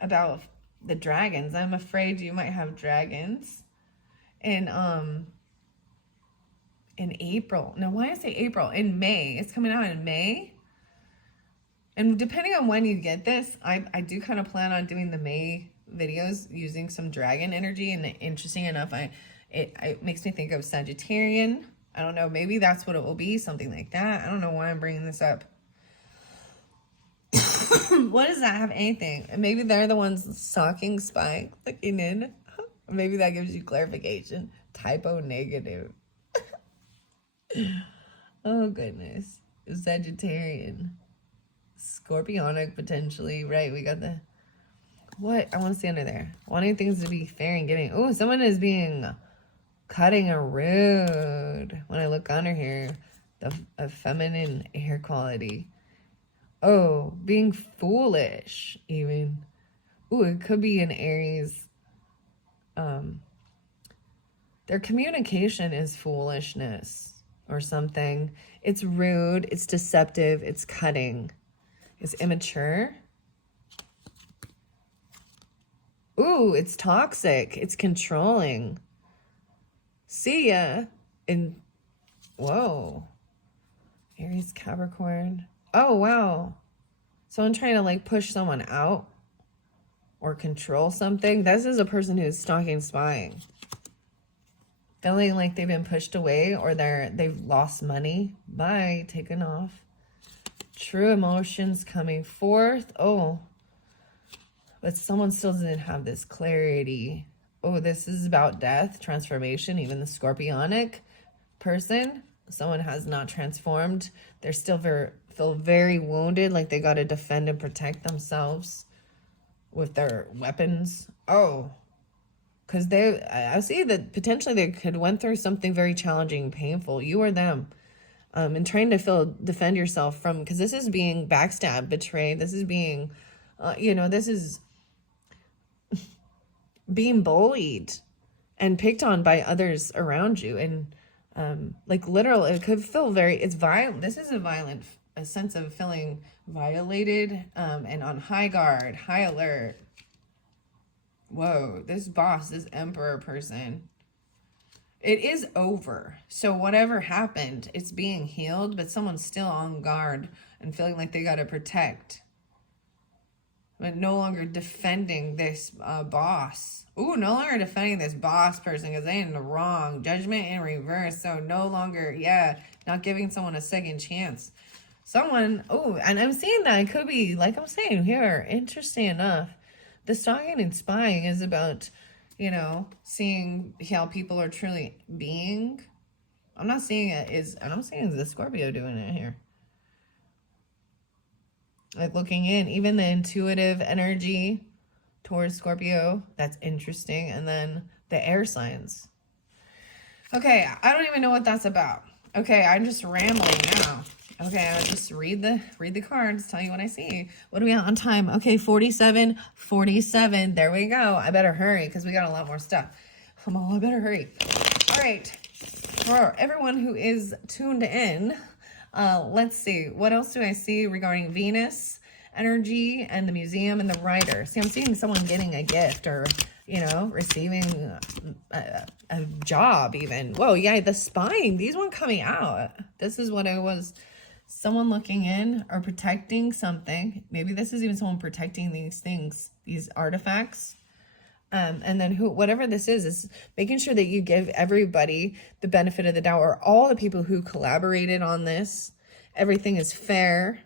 about the dragons. I'm afraid you might have dragons. In April. No, why did I say April? In May. It's coming out in May. And depending on when you get this, I do kind of plan on doing the May videos using some dragon energy. And interesting enough, It makes me think of Sagittarian. I don't know. Maybe that's what it will be. Something like that. I don't know why I'm bringing this up. What does that have anything? Maybe they're the ones stalking, spying, looking in. Maybe that gives you clarification. Typo negative. Oh, goodness. Sagittarian. Scorpionic, potentially. Right, we got the... What? I want to see under there. Wanting things to be fair and giving. Oh, someone is being... cutting or rude. When I look under here, a feminine air quality. Oh, being foolish, even. Ooh, it could be an Aries. Their communication is foolishness or something. It's rude, it's deceptive, it's cutting. It's immature. Ooh, it's toxic, it's controlling. See ya. Whoa. Aries, Capricorn. Oh, wow. Someone trying to like push someone out or control something. This is a person who's stalking, spying. Feeling like they've been pushed away or they've lost money. Bye, taken off. True emotions coming forth. Oh, but someone still doesn't have this clarity. Oh, this is about death, transformation. Even the Scorpionic person, someone has not transformed. They're still feel very wounded, like they got to defend and protect themselves with their weapons. Oh, because I see that potentially they could went through something very challenging, painful. You or them, and trying to defend yourself from, because this is being backstabbed, betrayed. This is being, this is being bullied and picked on by others around you. And like literal, it could feel it's violent. This is a sense of feeling violated, and on high guard, high alert. Whoa, this boss, this emperor person, it is over. So whatever happened, it's being healed, but someone's still on guard and feeling like they got to protect. But no longer defending this boss. Ooh, no longer defending this boss person because they in the wrong. Judgment in reverse. So no longer, not giving someone a second chance. Someone, and I'm seeing that it could be, like I'm saying here, interesting enough. The stalking and spying is about, seeing how people are truly being. I'm not seeing I'm seeing the Scorpio doing it here. Like looking in, even the intuitive energy towards Scorpio, that's interesting. And then the air signs. Okay, I don't even know what that's about. Okay, I'm just rambling now. Okay, I'll just read the cards, tell you what I see. What are we on time? Okay, 47. There we go. I better hurry because we got a lot more stuff. I better hurry. All right, for everyone who is tuned in, let's see. What else do I see regarding Venus energy and the museum and the writer? See, I'm seeing someone getting a gift or, receiving a job even. Whoa, yeah, the spying. These one coming out. This is what I was... Someone looking in or protecting something. Maybe this is even someone protecting these things, these artifacts. And then whatever this is making sure that you give everybody the benefit of the doubt, or all the people who collaborated on this. Everything is fair.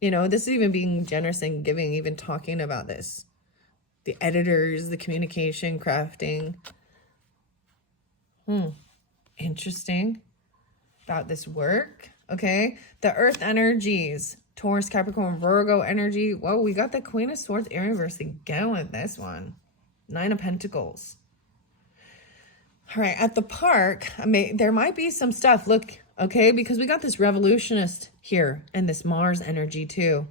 This is even being generous and giving, even talking about this. The editors, the communication, crafting. Interesting about this work. Okay, the earth energies, Taurus, Capricorn, Virgo energy. Whoa, we got the Queen of Swords in reverse again with this one. 9 of Pentacles. All right, at the park, there might be some stuff. Look, okay, because we got this revolutionist here and this Mars energy too.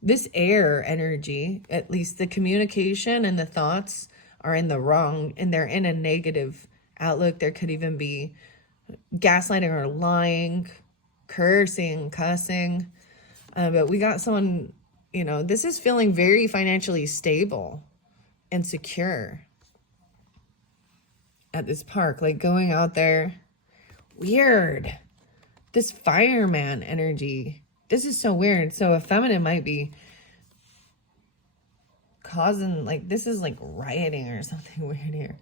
This air energy, at least the communication and the thoughts are in the wrong, and they're in a negative outlook. There could even be gaslighting or lying, cursing, cussing. But we got someone, this is feeling very financially stable and secure at this park, like going out there. Weird. This fireman energy. This is so weird. So a feminine might be causing, like, this is like rioting or something weird here.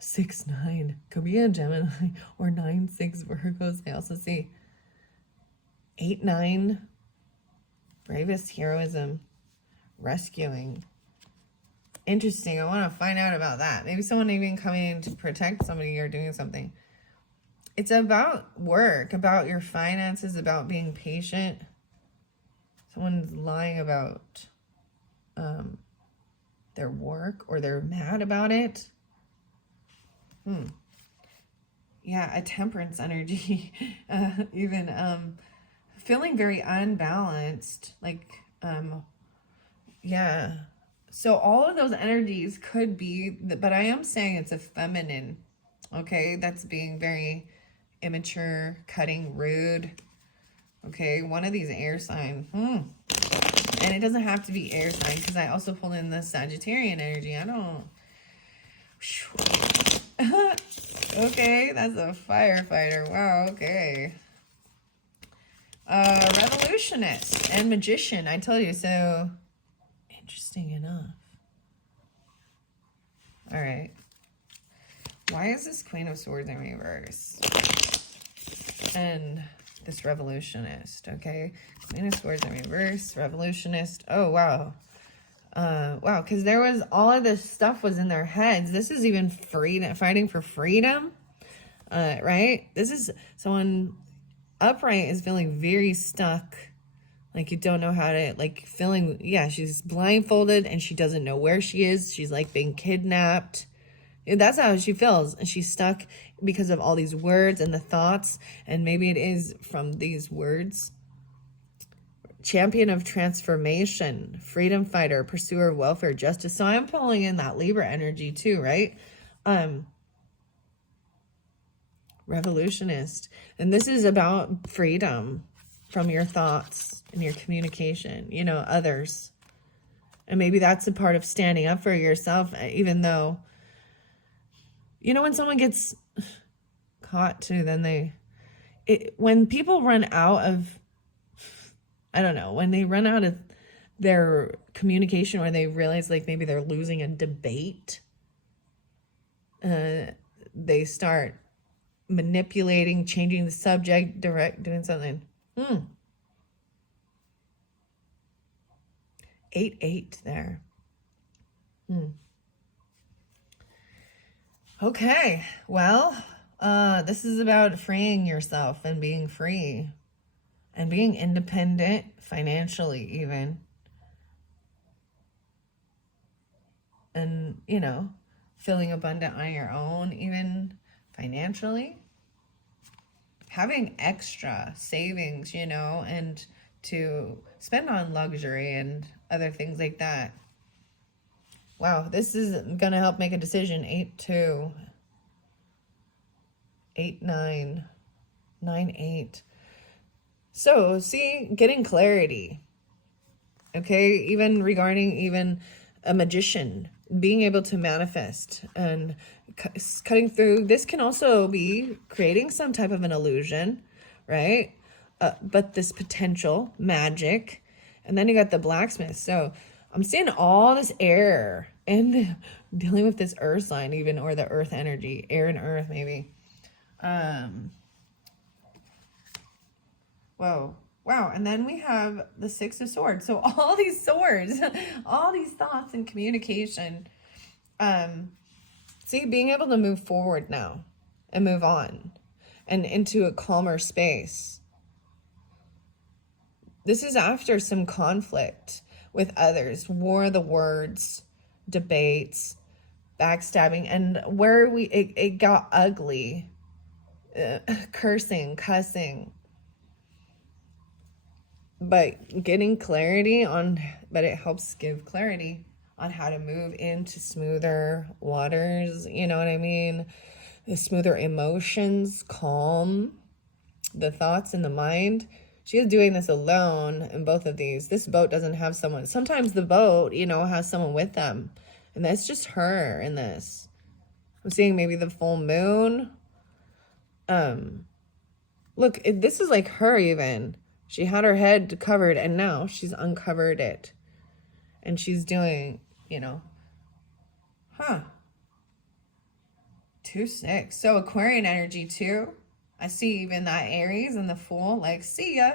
6-9 could be a Gemini, or 9-6 Virgos. I also see 8-9 bravest heroism, rescuing. Interesting. I want to find out about that. Maybe someone even coming in to protect somebody or doing something. It's about work, about your finances, about being patient. Someone's lying about their work, or they're mad about it. Yeah, a temperance energy. Even feeling very unbalanced. Like, yeah. So all of those energies could be, but I am saying it's a feminine, okay? That's being very immature, cutting, rude. Okay, one of these air sign. And it doesn't have to be air sign, because I also pulled in the Sagittarian energy. I don't... Okay, that's a firefighter. Wow, okay. Revolutionist and magician, I tell you. So, interesting enough. All right. Why is this Queen of Swords in reverse? And this revolutionist, okay? Queen of Swords in reverse, revolutionist. Oh, wow. Wow, because there was, all of this stuff was in their heads. This is even freedom, fighting for freedom, right? This is someone upright is feeling very stuck. Like, you don't know how to, like, feeling, yeah, she's blindfolded and she doesn't know where she is. She's like being kidnapped. That's how she feels. And she's stuck because of all these words and the thoughts. And maybe it is from these words. Champion of transformation, freedom fighter, pursuer of welfare, justice. So I'm pulling in that Libra energy too, right? Revolutionist. And this is about freedom from your thoughts and your communication, you know, others. And maybe that's a part of standing up for yourself, even though, you know, when someone gets caught too, then when people run out of, I don't know, when they run out of their communication, or they realize like maybe they're losing a debate, they start manipulating, changing the subject, doing something. 8-8 there. Okay, well, this is about freeing yourself and being free. And being independent financially, even. And, you know, feeling abundant on your own, even financially. Having extra savings, you know, and to spend on luxury and other things like that. Wow, this is going to help make a decision. 8-2. 8-9. 9-8. So, see, getting clarity, okay, even regarding even a magician, being able to manifest and cutting through. This can also be creating some type of an illusion, right? But this potential magic. And then you got the blacksmith. So I'm seeing all this air and dealing with this earth sign even, or the earth energy, air and earth maybe. Whoa. Wow. And then we have the Six of Swords. So all these swords, all these thoughts and communication. See, being able to move forward now and move on and into a calmer space. This is after some conflict with others, war of the words, debates, backstabbing, and where it got ugly, cursing, cussing. But getting clarity but it helps give clarity on how to move into smoother waters, you know what I mean? The smoother emotions, calm, the thoughts in the mind. She is doing this alone in both of these. This boat doesn't have someone. Sometimes the boat, you know, has someone with them. And that's just her in this. I'm seeing maybe the full moon. Look, this is like her even. She had her head covered and now she's uncovered it. And she's doing you know. Huh. 2-6. So Aquarian energy too. I see even that Aries and the Fool. Like, see ya.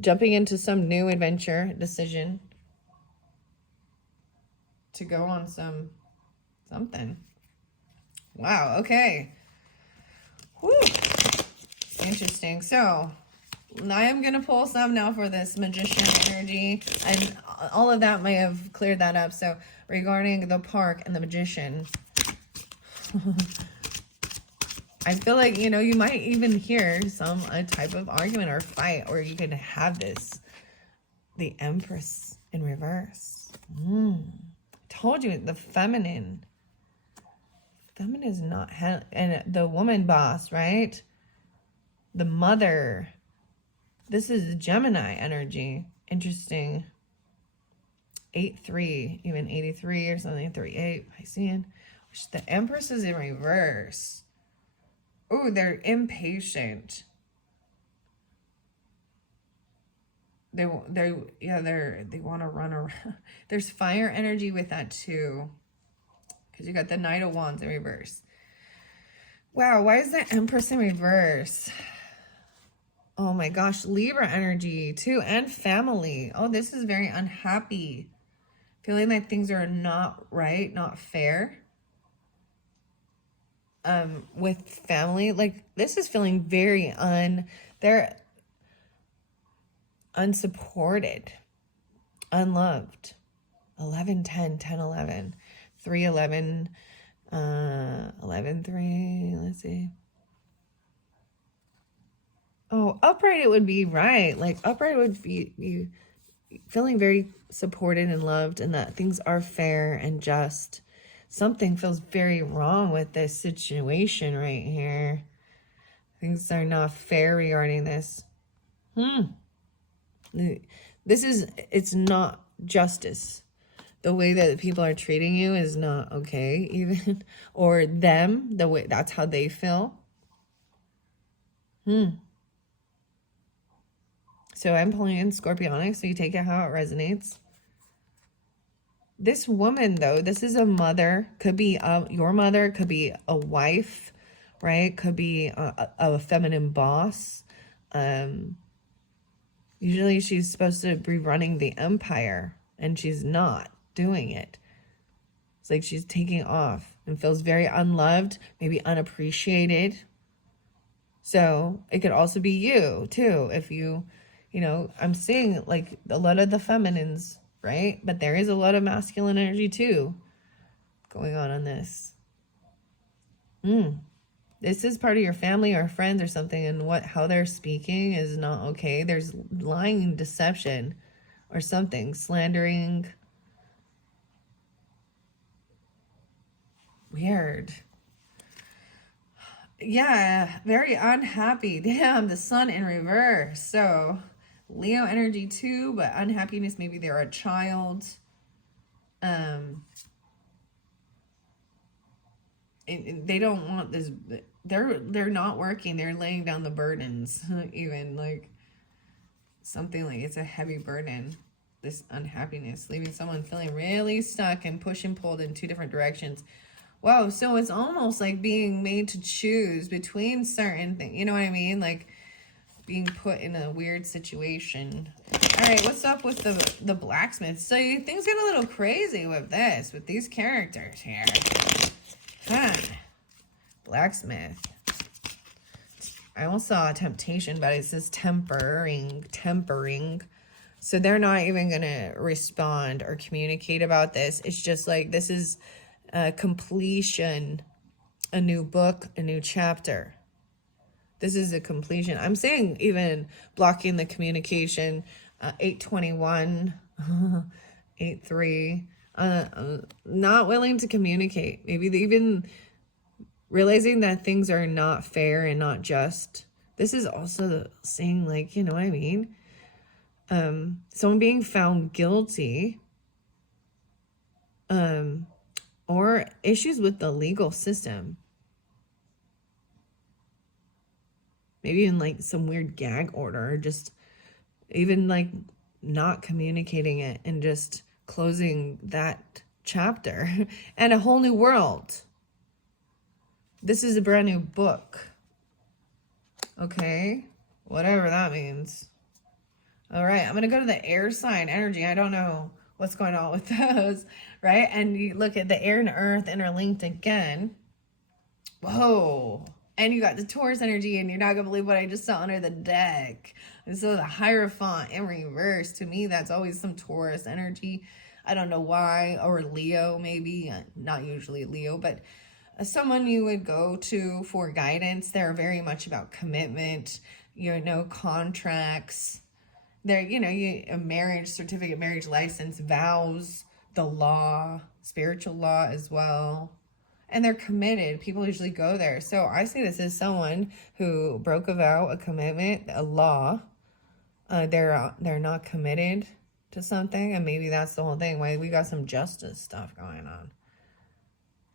Jumping into some new adventure decision to go on something. Wow. Okay. Whew. Interesting. So I am going to pull some now for this magician energy. And all of that may have cleared that up. So regarding the park and the magician, I feel like, you know, you might even hear a type of argument or fight, or you could have the Empress in reverse. Told you, the feminine is not, and the woman boss, right? The mother. This is Gemini energy. Interesting. 8-3, even 83 or something, 38, Piscean. The Empress is in reverse. Oh, they're impatient. They want to run around. There's fire energy with that too, because you got the Knight of Wands in reverse. Wow, why is the Empress in reverse? Oh my gosh, Libra energy too, and family. Oh, this is very unhappy. Feeling like things are not right, not fair. With family, like this is feeling very they're unsupported, unloved. 11-10, 10-11, 3-11, 11-3, let's see. Oh, upright it would be right. Like upright would be feeling very supported and loved, and that things are fair and just. Something feels very wrong with this situation right here. Things are not fair regarding this. It's not justice. The way that people are treating you is not okay, even. Or them, the way, that's how they feel. So I'm pulling in Scorpionic, so you take it how it resonates. This woman, though, this is a mother. Could be your mother, could be a wife, right? Could be a feminine boss. Usually she's supposed to be running the empire, and she's not doing it. It's like she's taking off and feels very unloved, maybe unappreciated. So it could also be you, too, if you know, I'm seeing like a lot of the feminines, right? But there is a lot of masculine energy too going on this. This is part of your family or friends or something, and how they're speaking is not okay. There's lying, deception or something, slandering. Weird. Yeah, very unhappy. Damn, the sun in reverse. So Leo energy too, but unhappiness, maybe they're a child. They don't want this. They're not working. They're laying down the burdens. Even like something like it's a heavy burden. This unhappiness, leaving someone feeling really stuck and push and pulled in two different directions. Wow, so it's almost like being made to choose between certain things. You know what I mean? Like being put in a weird situation. All right, what's up with the blacksmith? So things get a little crazy with these characters here. Blacksmith. I almost saw a temptation, but it says tempering. So they're not even going to respond or communicate about this. It's just like, this is completion, a new book, a new chapter. This is a completion. I'm saying even blocking the communication, 821, 83, not willing to communicate. Maybe even realizing that things are not fair and not just. This is also saying, like, you know what I mean? Someone being found guilty, or issues with the legal system. Maybe in like some weird gag order, or just even like not communicating it and just closing that chapter and a whole new world. This is a brand new book. Okay, whatever that means. All right, I'm going to go to the air sign energy. I don't know what's going on with those, right? And you look at the air and earth interlinked again. Whoa. And you got the Taurus energy, and you're not going to believe what I just saw under the deck. And so the Hierophant in reverse, to me, that's always some Taurus energy. I don't know why. Or Leo, maybe. Not usually Leo, but someone you would go to for guidance. They're very much about commitment, contracts. They're, a marriage certificate, marriage license, vows, the law, spiritual law as well. And they're committed. People usually go there. So I see this as someone who broke a vow, a commitment, a law. They're not committed to something. And maybe that's the whole thing. Why we got some justice stuff going on.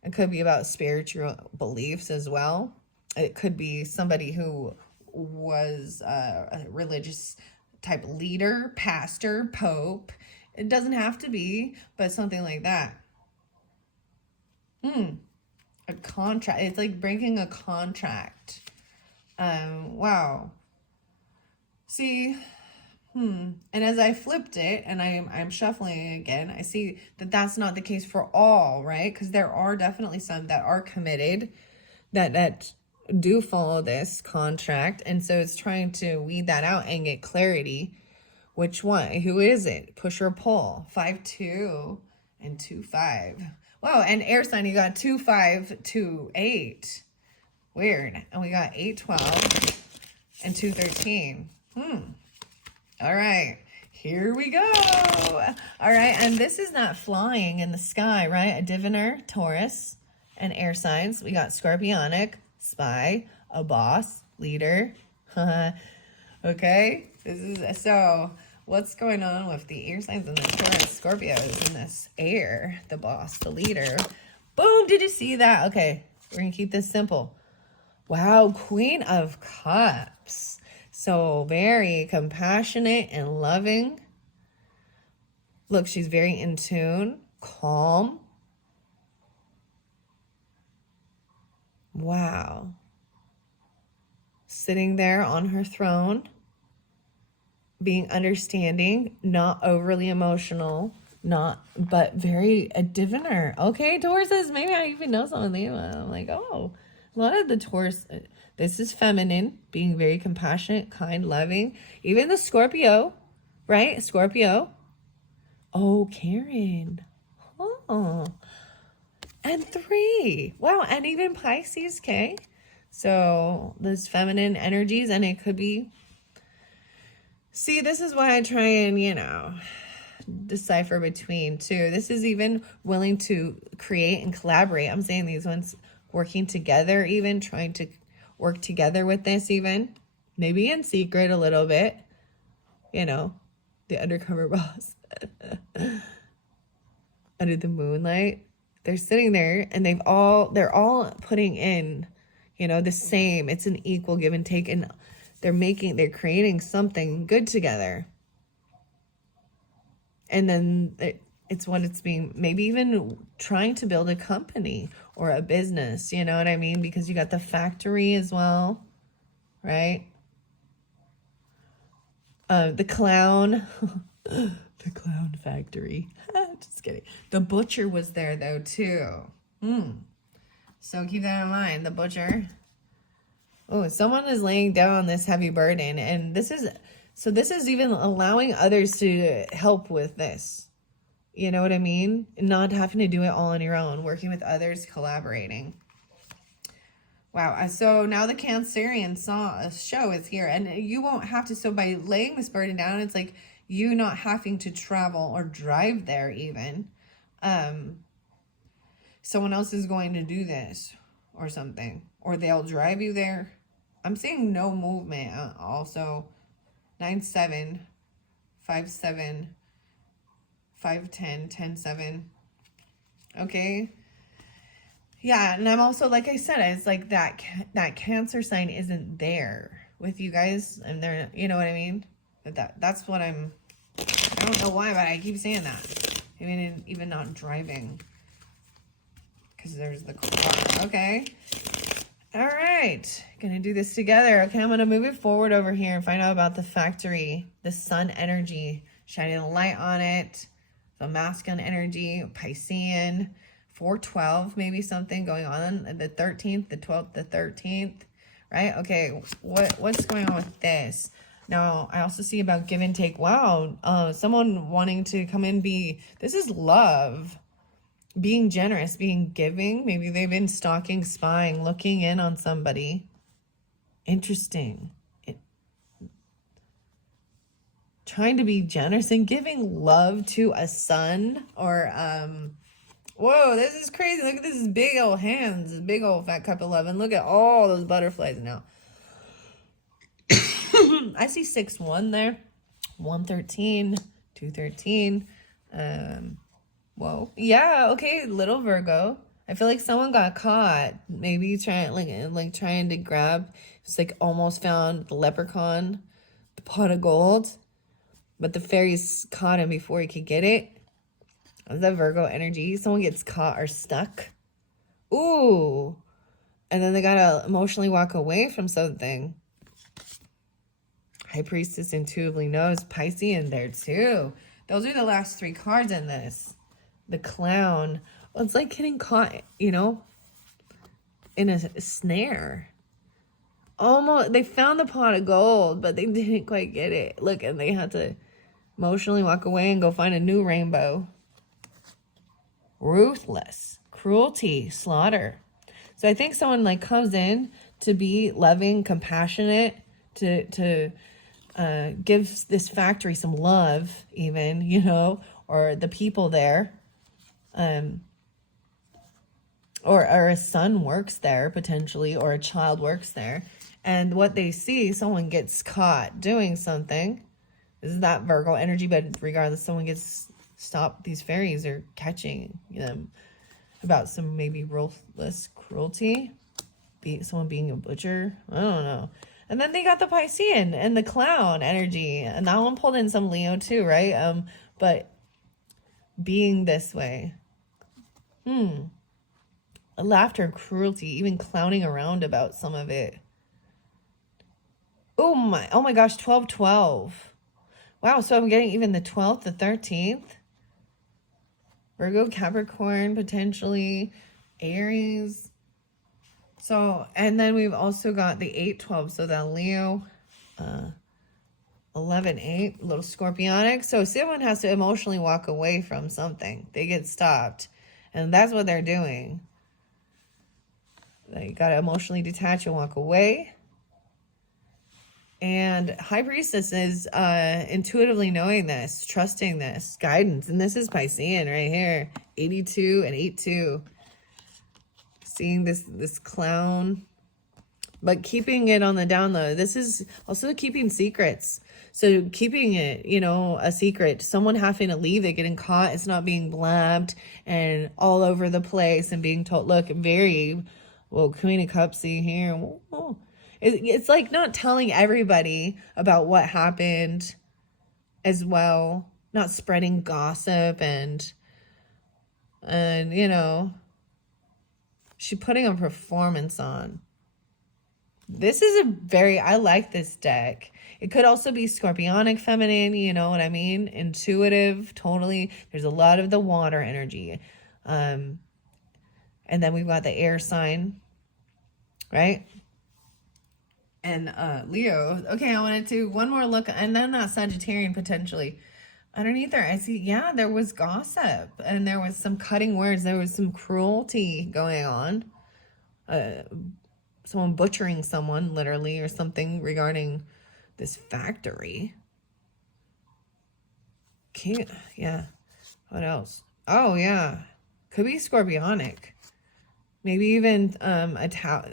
It could be about spiritual beliefs as well. It could be somebody who was a religious type leader, pastor, pope. It doesn't have to be, but something like that. A contract. It's like breaking a contract. Wow. See, and as I flipped it and I'm shuffling again, I see that that's not the case for all, right? Because there are definitely some that are committed that do follow this contract. And so it's trying to weed that out and get clarity. Which one? Who is it? Push or pull? 5-2 and 2-5. Wow, and air sign, you got 2-5, 2-8. Weird. And we got 8-12 and 2-13. All right, here we go. All right, and this is not flying in the sky, right? A diviner, Taurus, and air signs. We got Scorpionic, spy, a boss, leader. Okay, so what's going on with the air signs and the Taurus, Scorpios in this air? The boss, the leader. Boom, did you see that? Okay, we're gonna keep this simple. Wow, Queen of Cups. So very compassionate and loving. Look, she's very in tune, calm. Wow. Sitting there on her throne, being understanding, not overly emotional, but very a diviner. Okay, Tauruses, maybe I even know some of them. I'm like, oh, a lot of the Taurus, this is feminine, being very compassionate, kind, loving. Even the Scorpio, right? Scorpio. Oh, Karen. Oh. And 3. Wow, and even Pisces, okay? So those feminine energies, and it could be... See, this is why I try and, decipher between two. This is even willing to create and collaborate. I'm saying these ones working together, even trying to work together with this, even maybe in secret a little bit, the undercover boss under the moonlight. They're sitting there and they're all putting in, the same. It's an equal give and take, and they're creating something good together. And then it's when it's being, maybe even trying to build a company or a business, you know what I mean? Because you got the factory as well, right? The clown, the clown factory. Just kidding. The butcher was there though too. So keep that in mind, the butcher. Oh, someone is laying down this heavy burden, and this is even allowing others to help with this. You know what I mean? Not having to do it all on your own, working with others, collaborating. Wow. So now the Cancerian show is here, and you won't have to. So by laying this burden down, it's like you not having to travel or drive there even. Someone else is going to do this or something, or they'll drive you there. I'm seeing no movement. Also, 9-7, 5-7, 5-10, 10-7. Okay. Yeah, and I'm also, like I said, it's like that Cancer sign isn't there with you guys, and they're, you know what I mean? But that's what I don't know why, but I keep saying that. Even not driving. Because there's the car. Okay. All right. Gonna do this together. Okay, I'm gonna move it forward over here and find out about the factory. The sun energy. Shining a light on it. The masculine energy. Piscean. 412, maybe something going on. The 13th, the 12th, the 13th. Right? Okay, what's going on with this? Now, I also see about give and take. Wow, someone wanting to come in this is love. Being generous, being giving. Maybe they've been stalking, spying, looking in on somebody. Interesting. Trying to be generous and giving love to a son or, whoa, this is crazy. Look at this big old hands, this big old fat cup of love. And look at all those butterflies now. I see 6-1 there. 113, 213. Whoa. Yeah, okay, little Virgo. I feel like someone got caught. Maybe trying to grab. It's like almost found the leprechaun, the pot of gold. But the fairies caught him before he could get it. The Virgo energy. Someone gets caught or stuck. Ooh. And then they gotta emotionally walk away from something. High Priestess intuitively knows. Piscean there too. Those are the last 3 cards in this. The Clown. Well, it's like getting caught, in a snare. Almost, they found the pot of gold, but they didn't quite get it. Look, and they had to emotionally walk away and go find a new rainbow. Ruthless. Cruelty. Slaughter. So I think someone comes in to be loving, compassionate, to give this factory some love even, or the people there. Or a son works there potentially, or a child works there. And what they see, someone gets caught doing something. This is that Virgo energy, but regardless, someone gets stopped. These fairies are catching them about some maybe ruthless cruelty. Someone being a butcher. I don't know. And then they got the Piscean and the Clown energy. And that one pulled in some Leo too, right? But being this way. Laughter, cruelty, even clowning around about some of it. Oh my gosh, 12-12. Wow, so I'm getting even the 12th, the 13th. Virgo, Capricorn, potentially. Aries. So, and then we've also got the 8-12. So that Leo, 11-8, a little scorpionic. So someone has to emotionally walk away from something. They get stopped. And that's what they're doing. They got to emotionally detach and walk away. And High Priestess is intuitively knowing this, trusting this, guidance. And this is Piscean right here. 82 and 82. Seeing this clown. But keeping it on the down low. This is also keeping secrets. So keeping it, a secret. Someone having to leave it, getting caught. It's not being blabbed and all over the place and being told, look, very, well, Queen of Cups here. Whoa. It's like not telling everybody about what happened as well. Not spreading gossip and she putting a performance on. This is I like this deck. It could also be scorpionic feminine, you know what I mean? Intuitive, totally. There's a lot of the water energy. And then we've got the air sign, right? And Leo. Okay, I wanted to one more look, and then that Sagittarian potentially. Underneath there, I see, yeah, there was gossip, and there was some cutting words. There was some cruelty going on. Someone butchering someone, literally, or something regarding this factory. Yeah. What else? Oh, yeah. Could be scorpionic. Maybe even a tower.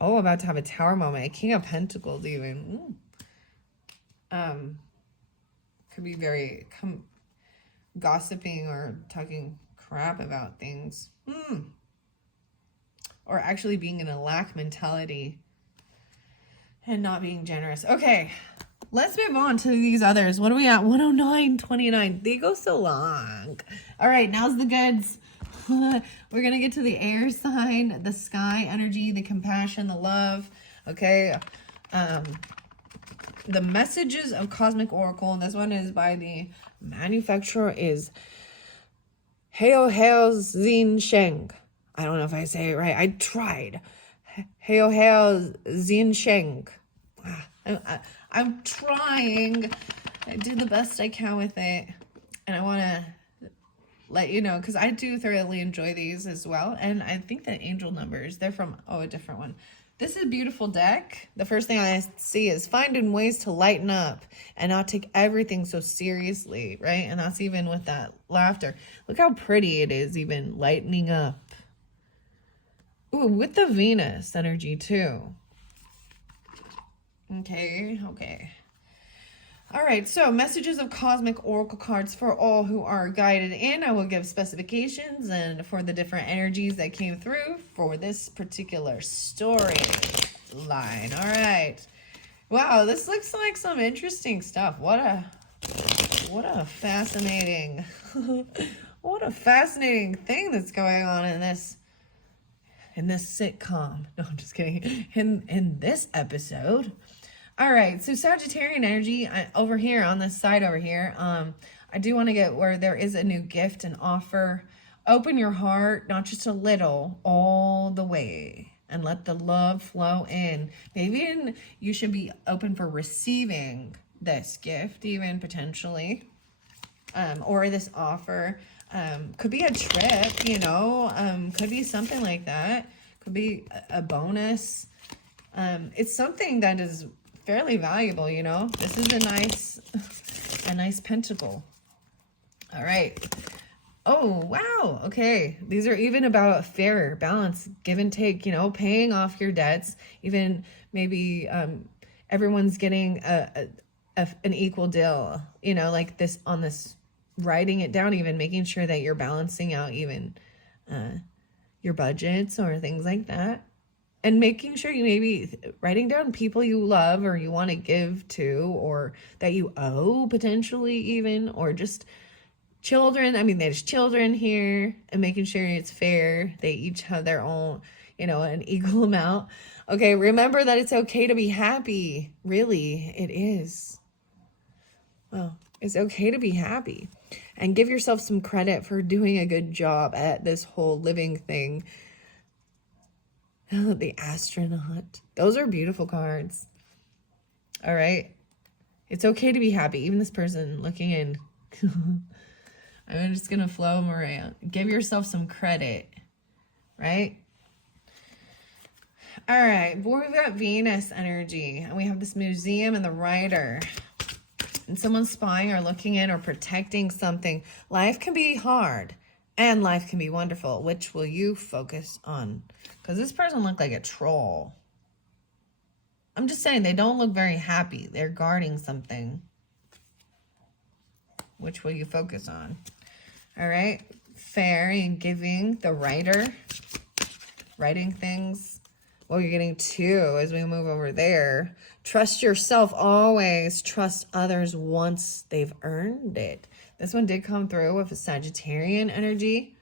Oh, about to have a tower moment. A King of Pentacles even. Could be very gossiping or talking crap about things. Or actually being in a lack mentality and not being generous. Okay, let's move on to these others. What are we at? 109.29. They go so long. All right, now's the goods. We're going to get to the air sign, the sky energy, the compassion, the love. Okay. The messages of Cosmic Oracle. And this one is by the manufacturer is Heo Zin Sheng. I don't know if I say it right. I tried. Heo Zin Sheng. I'm trying. I do the best I can with it. And I want to let you know, because I do thoroughly enjoy these as well. And I think the angel numbers, they're from, a different one. This is a beautiful deck. The first thing I see is finding ways to lighten up and not take everything so seriously, right? And that's even with that laughter. Look how pretty it is, even lightening up. Ooh, with the Venus energy too. Okay. All right, so messages of Cosmic Oracle cards for all who are guided in. I will give specifications and for the different energies that came through for this particular story line. All right. Wow, this looks like some interesting stuff. What a fascinating, what a fascinating thing that's going on in this sitcom. No, I'm just kidding. In this episode. All right, so Sagittarian energy over here on this side over here. I do want to get where there is a new gift and offer. Open your heart, not just a little, all the way, and let the love flow in. Maybe you should be open for receiving this gift, even potentially, or this offer. Could be a trip, could be something like that. Could be a bonus. It's something that is fairly valuable, This is a nice pentacle. All right. Oh, wow. Okay. These are even about fair balance, give and take, paying off your debts. Even maybe everyone's getting an equal deal, like this on this, writing it down, even making sure that you're balancing out even your budgets or things like that. And making sure you maybe writing down people you love or you want to give to, or that you owe potentially even, or just children. I mean, there's children here, and making sure it's fair. They each have their own, an equal amount. Okay, remember that it's okay to be happy. Really, it is. Well, it's okay to be happy. And give yourself some credit for doing a good job at this whole living thing. The astronaut. Those are beautiful cards. All right. It's okay to be happy. Even this person looking in. I'm just going to flow them around. Give yourself some credit. Right? All right. Boy, we've got Venus energy. And we have this museum and the writer. And someone's spying or looking in or protecting something. Life can be hard. And life can be wonderful. Which will you focus on? Because this person looked like a troll. I'm just saying, they don't look very happy. They're guarding something. Which will you focus on? All right. Fair and giving. The writer. Writing things. Well, you're getting two as we move over there. Trust yourself always. Trust others once they've earned it. This one did come through with a Sagittarian energy.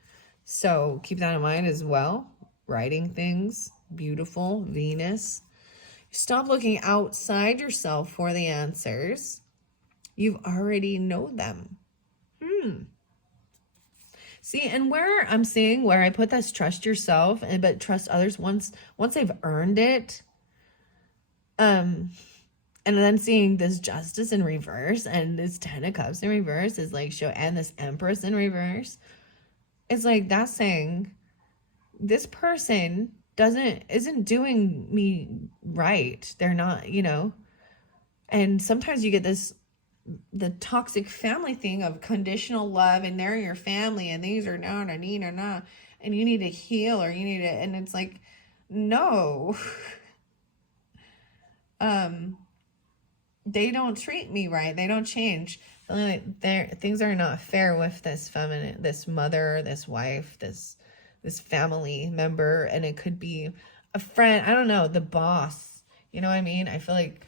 So keep that in mind as well. Writing things. Beautiful. Venus. Stop looking outside yourself for the answers. You already know them. See, and where I'm seeing where I put this trust yourself, but trust others once they've earned it. And then seeing this Justice in reverse and this Ten of Cups in reverse is like and this Empress in reverse. It's like that's saying this person isn't doing me right. They're not, And sometimes you get the toxic family thing of conditional love, and they're your family, and these are not, or need or not, and you need to heal, or you need to, and it's like, no. They don't treat me right. They don't change. Things are not fair with this feminine, this mother, this wife, this family member, and it could be a friend. I don't know, the boss. You know what I mean? I feel like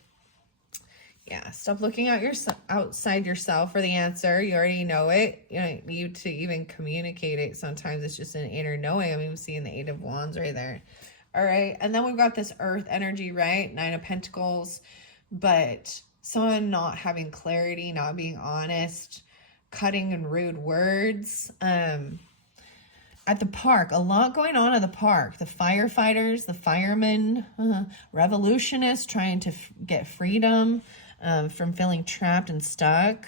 Yeah, stop looking out outside yourself for the answer. You already know it. You don't need to even communicate it. Sometimes it's just an inner knowing. I mean, we're seeing the Eight of Wands right there. All right, and then we've got this Earth energy, right? Nine of Pentacles, but someone not having clarity, not being honest, cutting and rude words. At the park, a lot going on at the park. The firefighters, the firemen, revolutionists trying to get freedom from feeling trapped and stuck.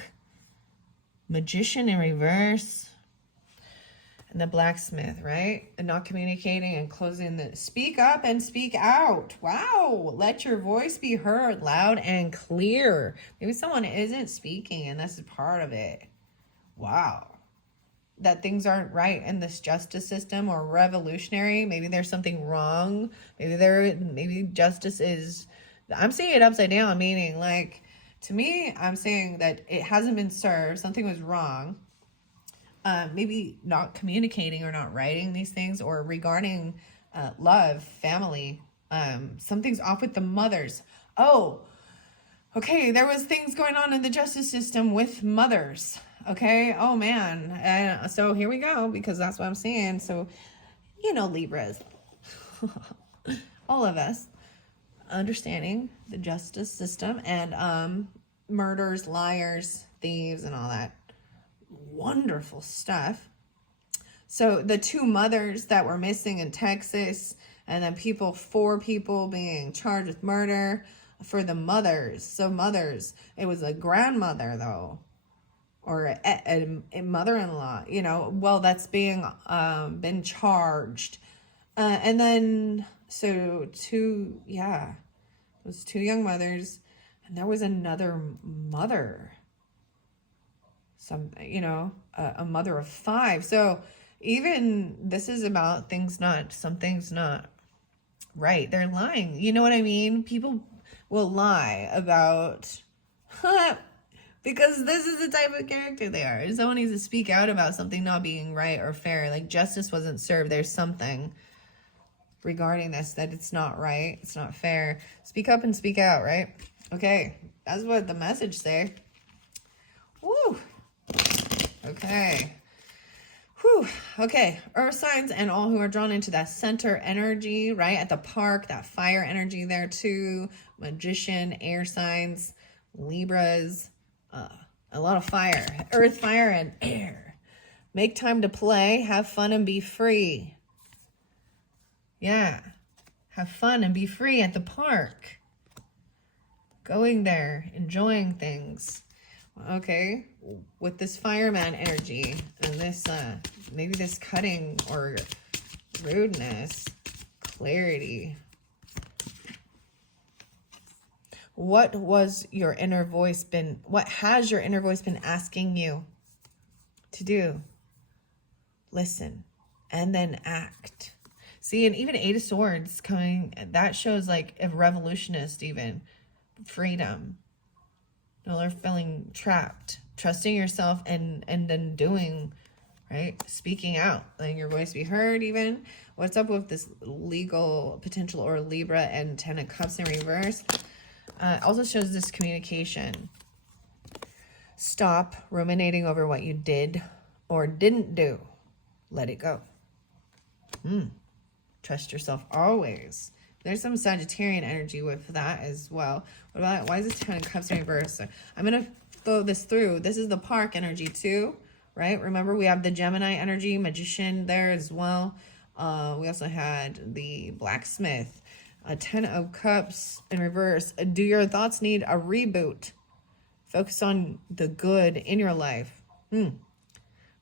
Magician in reverse. And the blacksmith, right? And not communicating and closing the... Speak up and speak out. Wow. Let your voice be heard loud and clear. Maybe someone isn't speaking and this is part of it. Wow. That things aren't right in this justice system or revolutionary. Maybe there's something wrong. Maybe justice is... I'm seeing it upside down, meaning like, to me, I'm saying that it hasn't been served. Something was wrong. Maybe not communicating or not writing these things, or regarding love, family. Something's off with the mothers. Oh, okay. There was things going on in the justice system with mothers. Okay. Oh man. And so here we go, because that's what I'm seeing. So, you know, Libras, all of us understanding the justice system and murders, liars, thieves, and all that wonderful stuff. So the two mothers that were missing in Texas, and then four people being charged with murder for the mothers. So mothers, it was a grandmother though, or a mother-in-law, you know, well, that's being been charged. And then, so those two young mothers, and there was another mother, a mother of five. So even this is about something's not right. They're lying. You know what I mean? People will lie about, because this is the type of character they are. Someone needs to speak out about something not being right or fair. Like justice wasn't served. There's something regarding this that it's not right. It's not fair. Speak up and speak out, right? Okay. That's what the message say. Woo. Okay. Whew. Okay. Earth signs and all who are drawn into that center energy, right? At the park, that fire energy there too. Magician, air signs, Libras, a lot of fire. Earth, fire, and air. Make time to play, have fun, and be free. Yeah. Have fun and be free at the park. Going there, enjoying things. Okay, with this fireman energy and this, maybe this cutting or rudeness, clarity. What has your inner voice been asking you to do? Listen, and then act. See, and even Eight of Swords coming, that shows like a revolutionist, even freedom. No, they're feeling trapped, trusting yourself, and then doing, right? Speaking out, letting your voice be heard. Even what's up with this legal potential or Libra and Ten of Cups in reverse? Also shows this communication. Stop ruminating over what you did or didn't do. Let it go. Trust yourself always. There's some Sagittarian energy with that as well. What about, why is this Ten of Cups in reverse? I'm going to throw this through. This is the park energy too, right? Remember, we have the Gemini energy, Magician there as well. We also had the Blacksmith, a Ten of Cups in reverse. Do your thoughts need a reboot? Focus on the good in your life.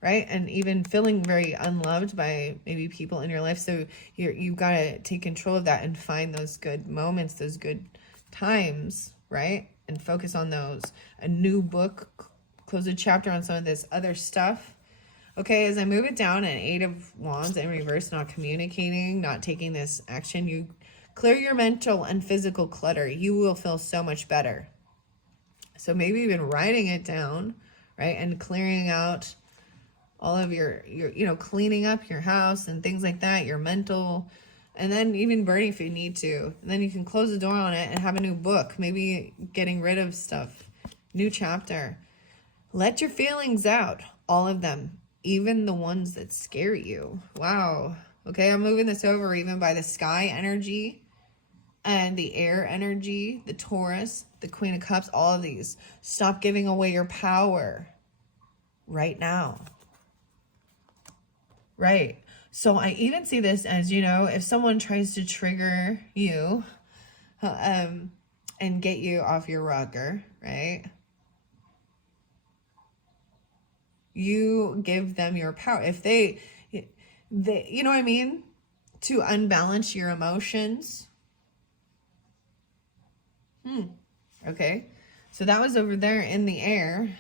Right? And even feeling very unloved by maybe people in your life. So you've got to take control of that and find those good moments, those good times, right? And focus on those. A new book, close a chapter on some of this other stuff. Okay, as I move it down, an Eight of Wands in reverse, not communicating, not taking this action, you clear your mental and physical clutter. You will feel so much better. So maybe even writing it down, right? And clearing out all of your cleaning up your house and things like that, your mental And then even burning if you need to. And then you can close the door on it and have a new book. Maybe getting rid of stuff. New chapter. Let your feelings out. All of them. Even the ones that scare you. Wow. Okay, I'm moving this over even by the sky energy and the air energy, the Taurus, the Queen of Cups, all of these. Stop giving away your power right now. Right. So I even see this as, you know, if someone tries to trigger you and get you off your rocker, right? You give them your power. If they, you know what I mean? To unbalance your emotions. Okay. So that was over there in the air.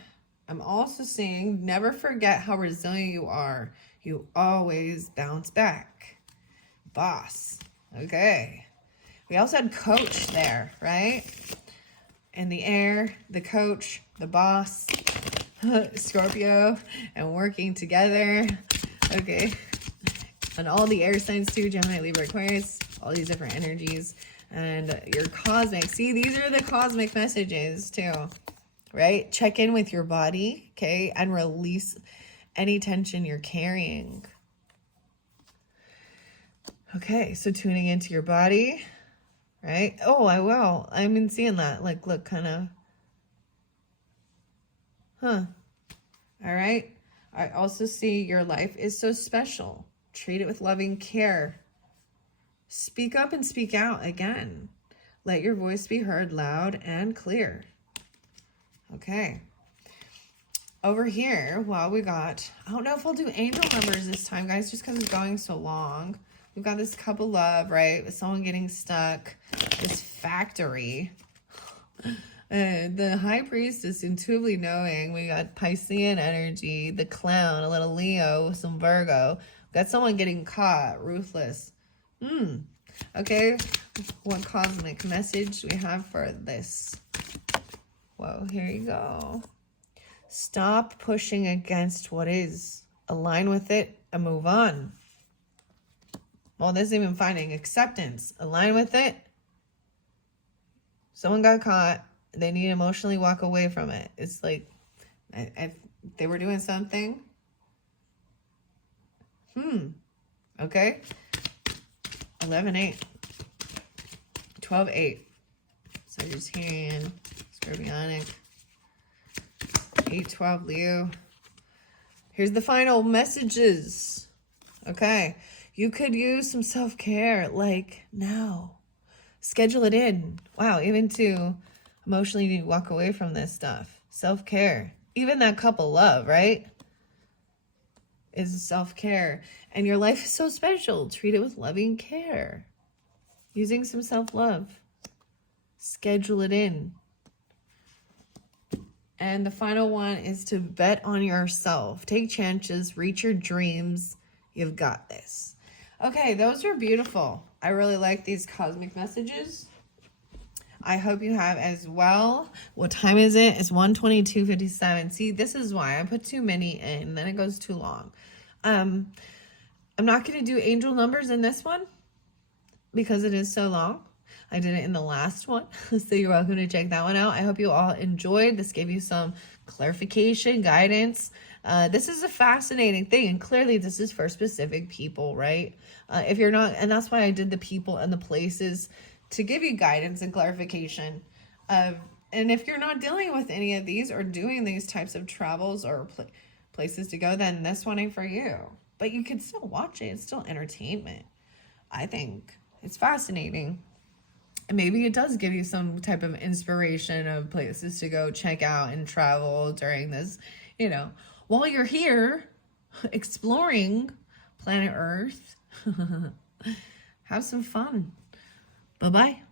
I'm also saying never forget how resilient you are. You always bounce back. Boss. Okay. We also had coach there, right? In the air, the coach, the boss, Scorpio, and working together. Okay. And all the air signs too, Gemini, Libra, Aquarius, all these different energies. And your cosmic. See, these are the cosmic messages too, right? Check in with your body, okay? And release any tension you're carrying. Okay, so tuning into your body, right? Oh, I will. I've been seeing that. Like, look, kind of. All right. I also see your life is so special. Treat it with loving care. Speak up and speak out again. Let your voice be heard loud and clear. Okay. Over here, well, we got, I don't know if I'll do angel numbers this time, guys, just because it's going so long. We've got this couple love, right? With someone getting stuck. This factory. The high priestess intuitively knowing. We got Piscean energy. The clown, a little Leo, some Virgo. We got someone getting caught. Ruthless. Okay. What cosmic message we have for this? Whoa, here you go. Stop pushing against what is. Align with it and move on. Well, this is even finding acceptance. Align with it. Someone got caught. They need to emotionally walk away from it. It's like they were doing something. Okay. 11-8. 12-8. Sagittarian. Scorpionic. 8-12 Leo. Here's the final messages. Okay. You could use some self-care like now. Schedule it in. Wow, even to emotionally walk away from this stuff. Self-care. Even that couple love, right? Is self-care. And your life is so special. Treat it with loving care. Using some self-love. Schedule it in. And the final one is to bet on yourself. Take chances. Reach your dreams. You've got this. Okay, those are beautiful. I really like these cosmic messages. I hope you have as well. What time is it? It's 1:22:57. See, this is why I put too many in, then it goes too long. I'm not going to do angel numbers in this one because it is so long. I did it in the last one, so you're welcome to check that one out. I hope you all enjoyed. This gave you some clarification, guidance. This is a fascinating thing, and clearly this is for specific people, right? If you're not, and that's why I did the people and the places to give you guidance and clarification. And if you're not dealing with any of these or doing these types of travels or places to go, then this one ain't for you. But you can still watch it. It's still entertainment. I think it's fascinating. And maybe it does give you some type of inspiration of places to go check out and travel during this, you know, while you're here exploring planet Earth. Have some fun. Bye-bye.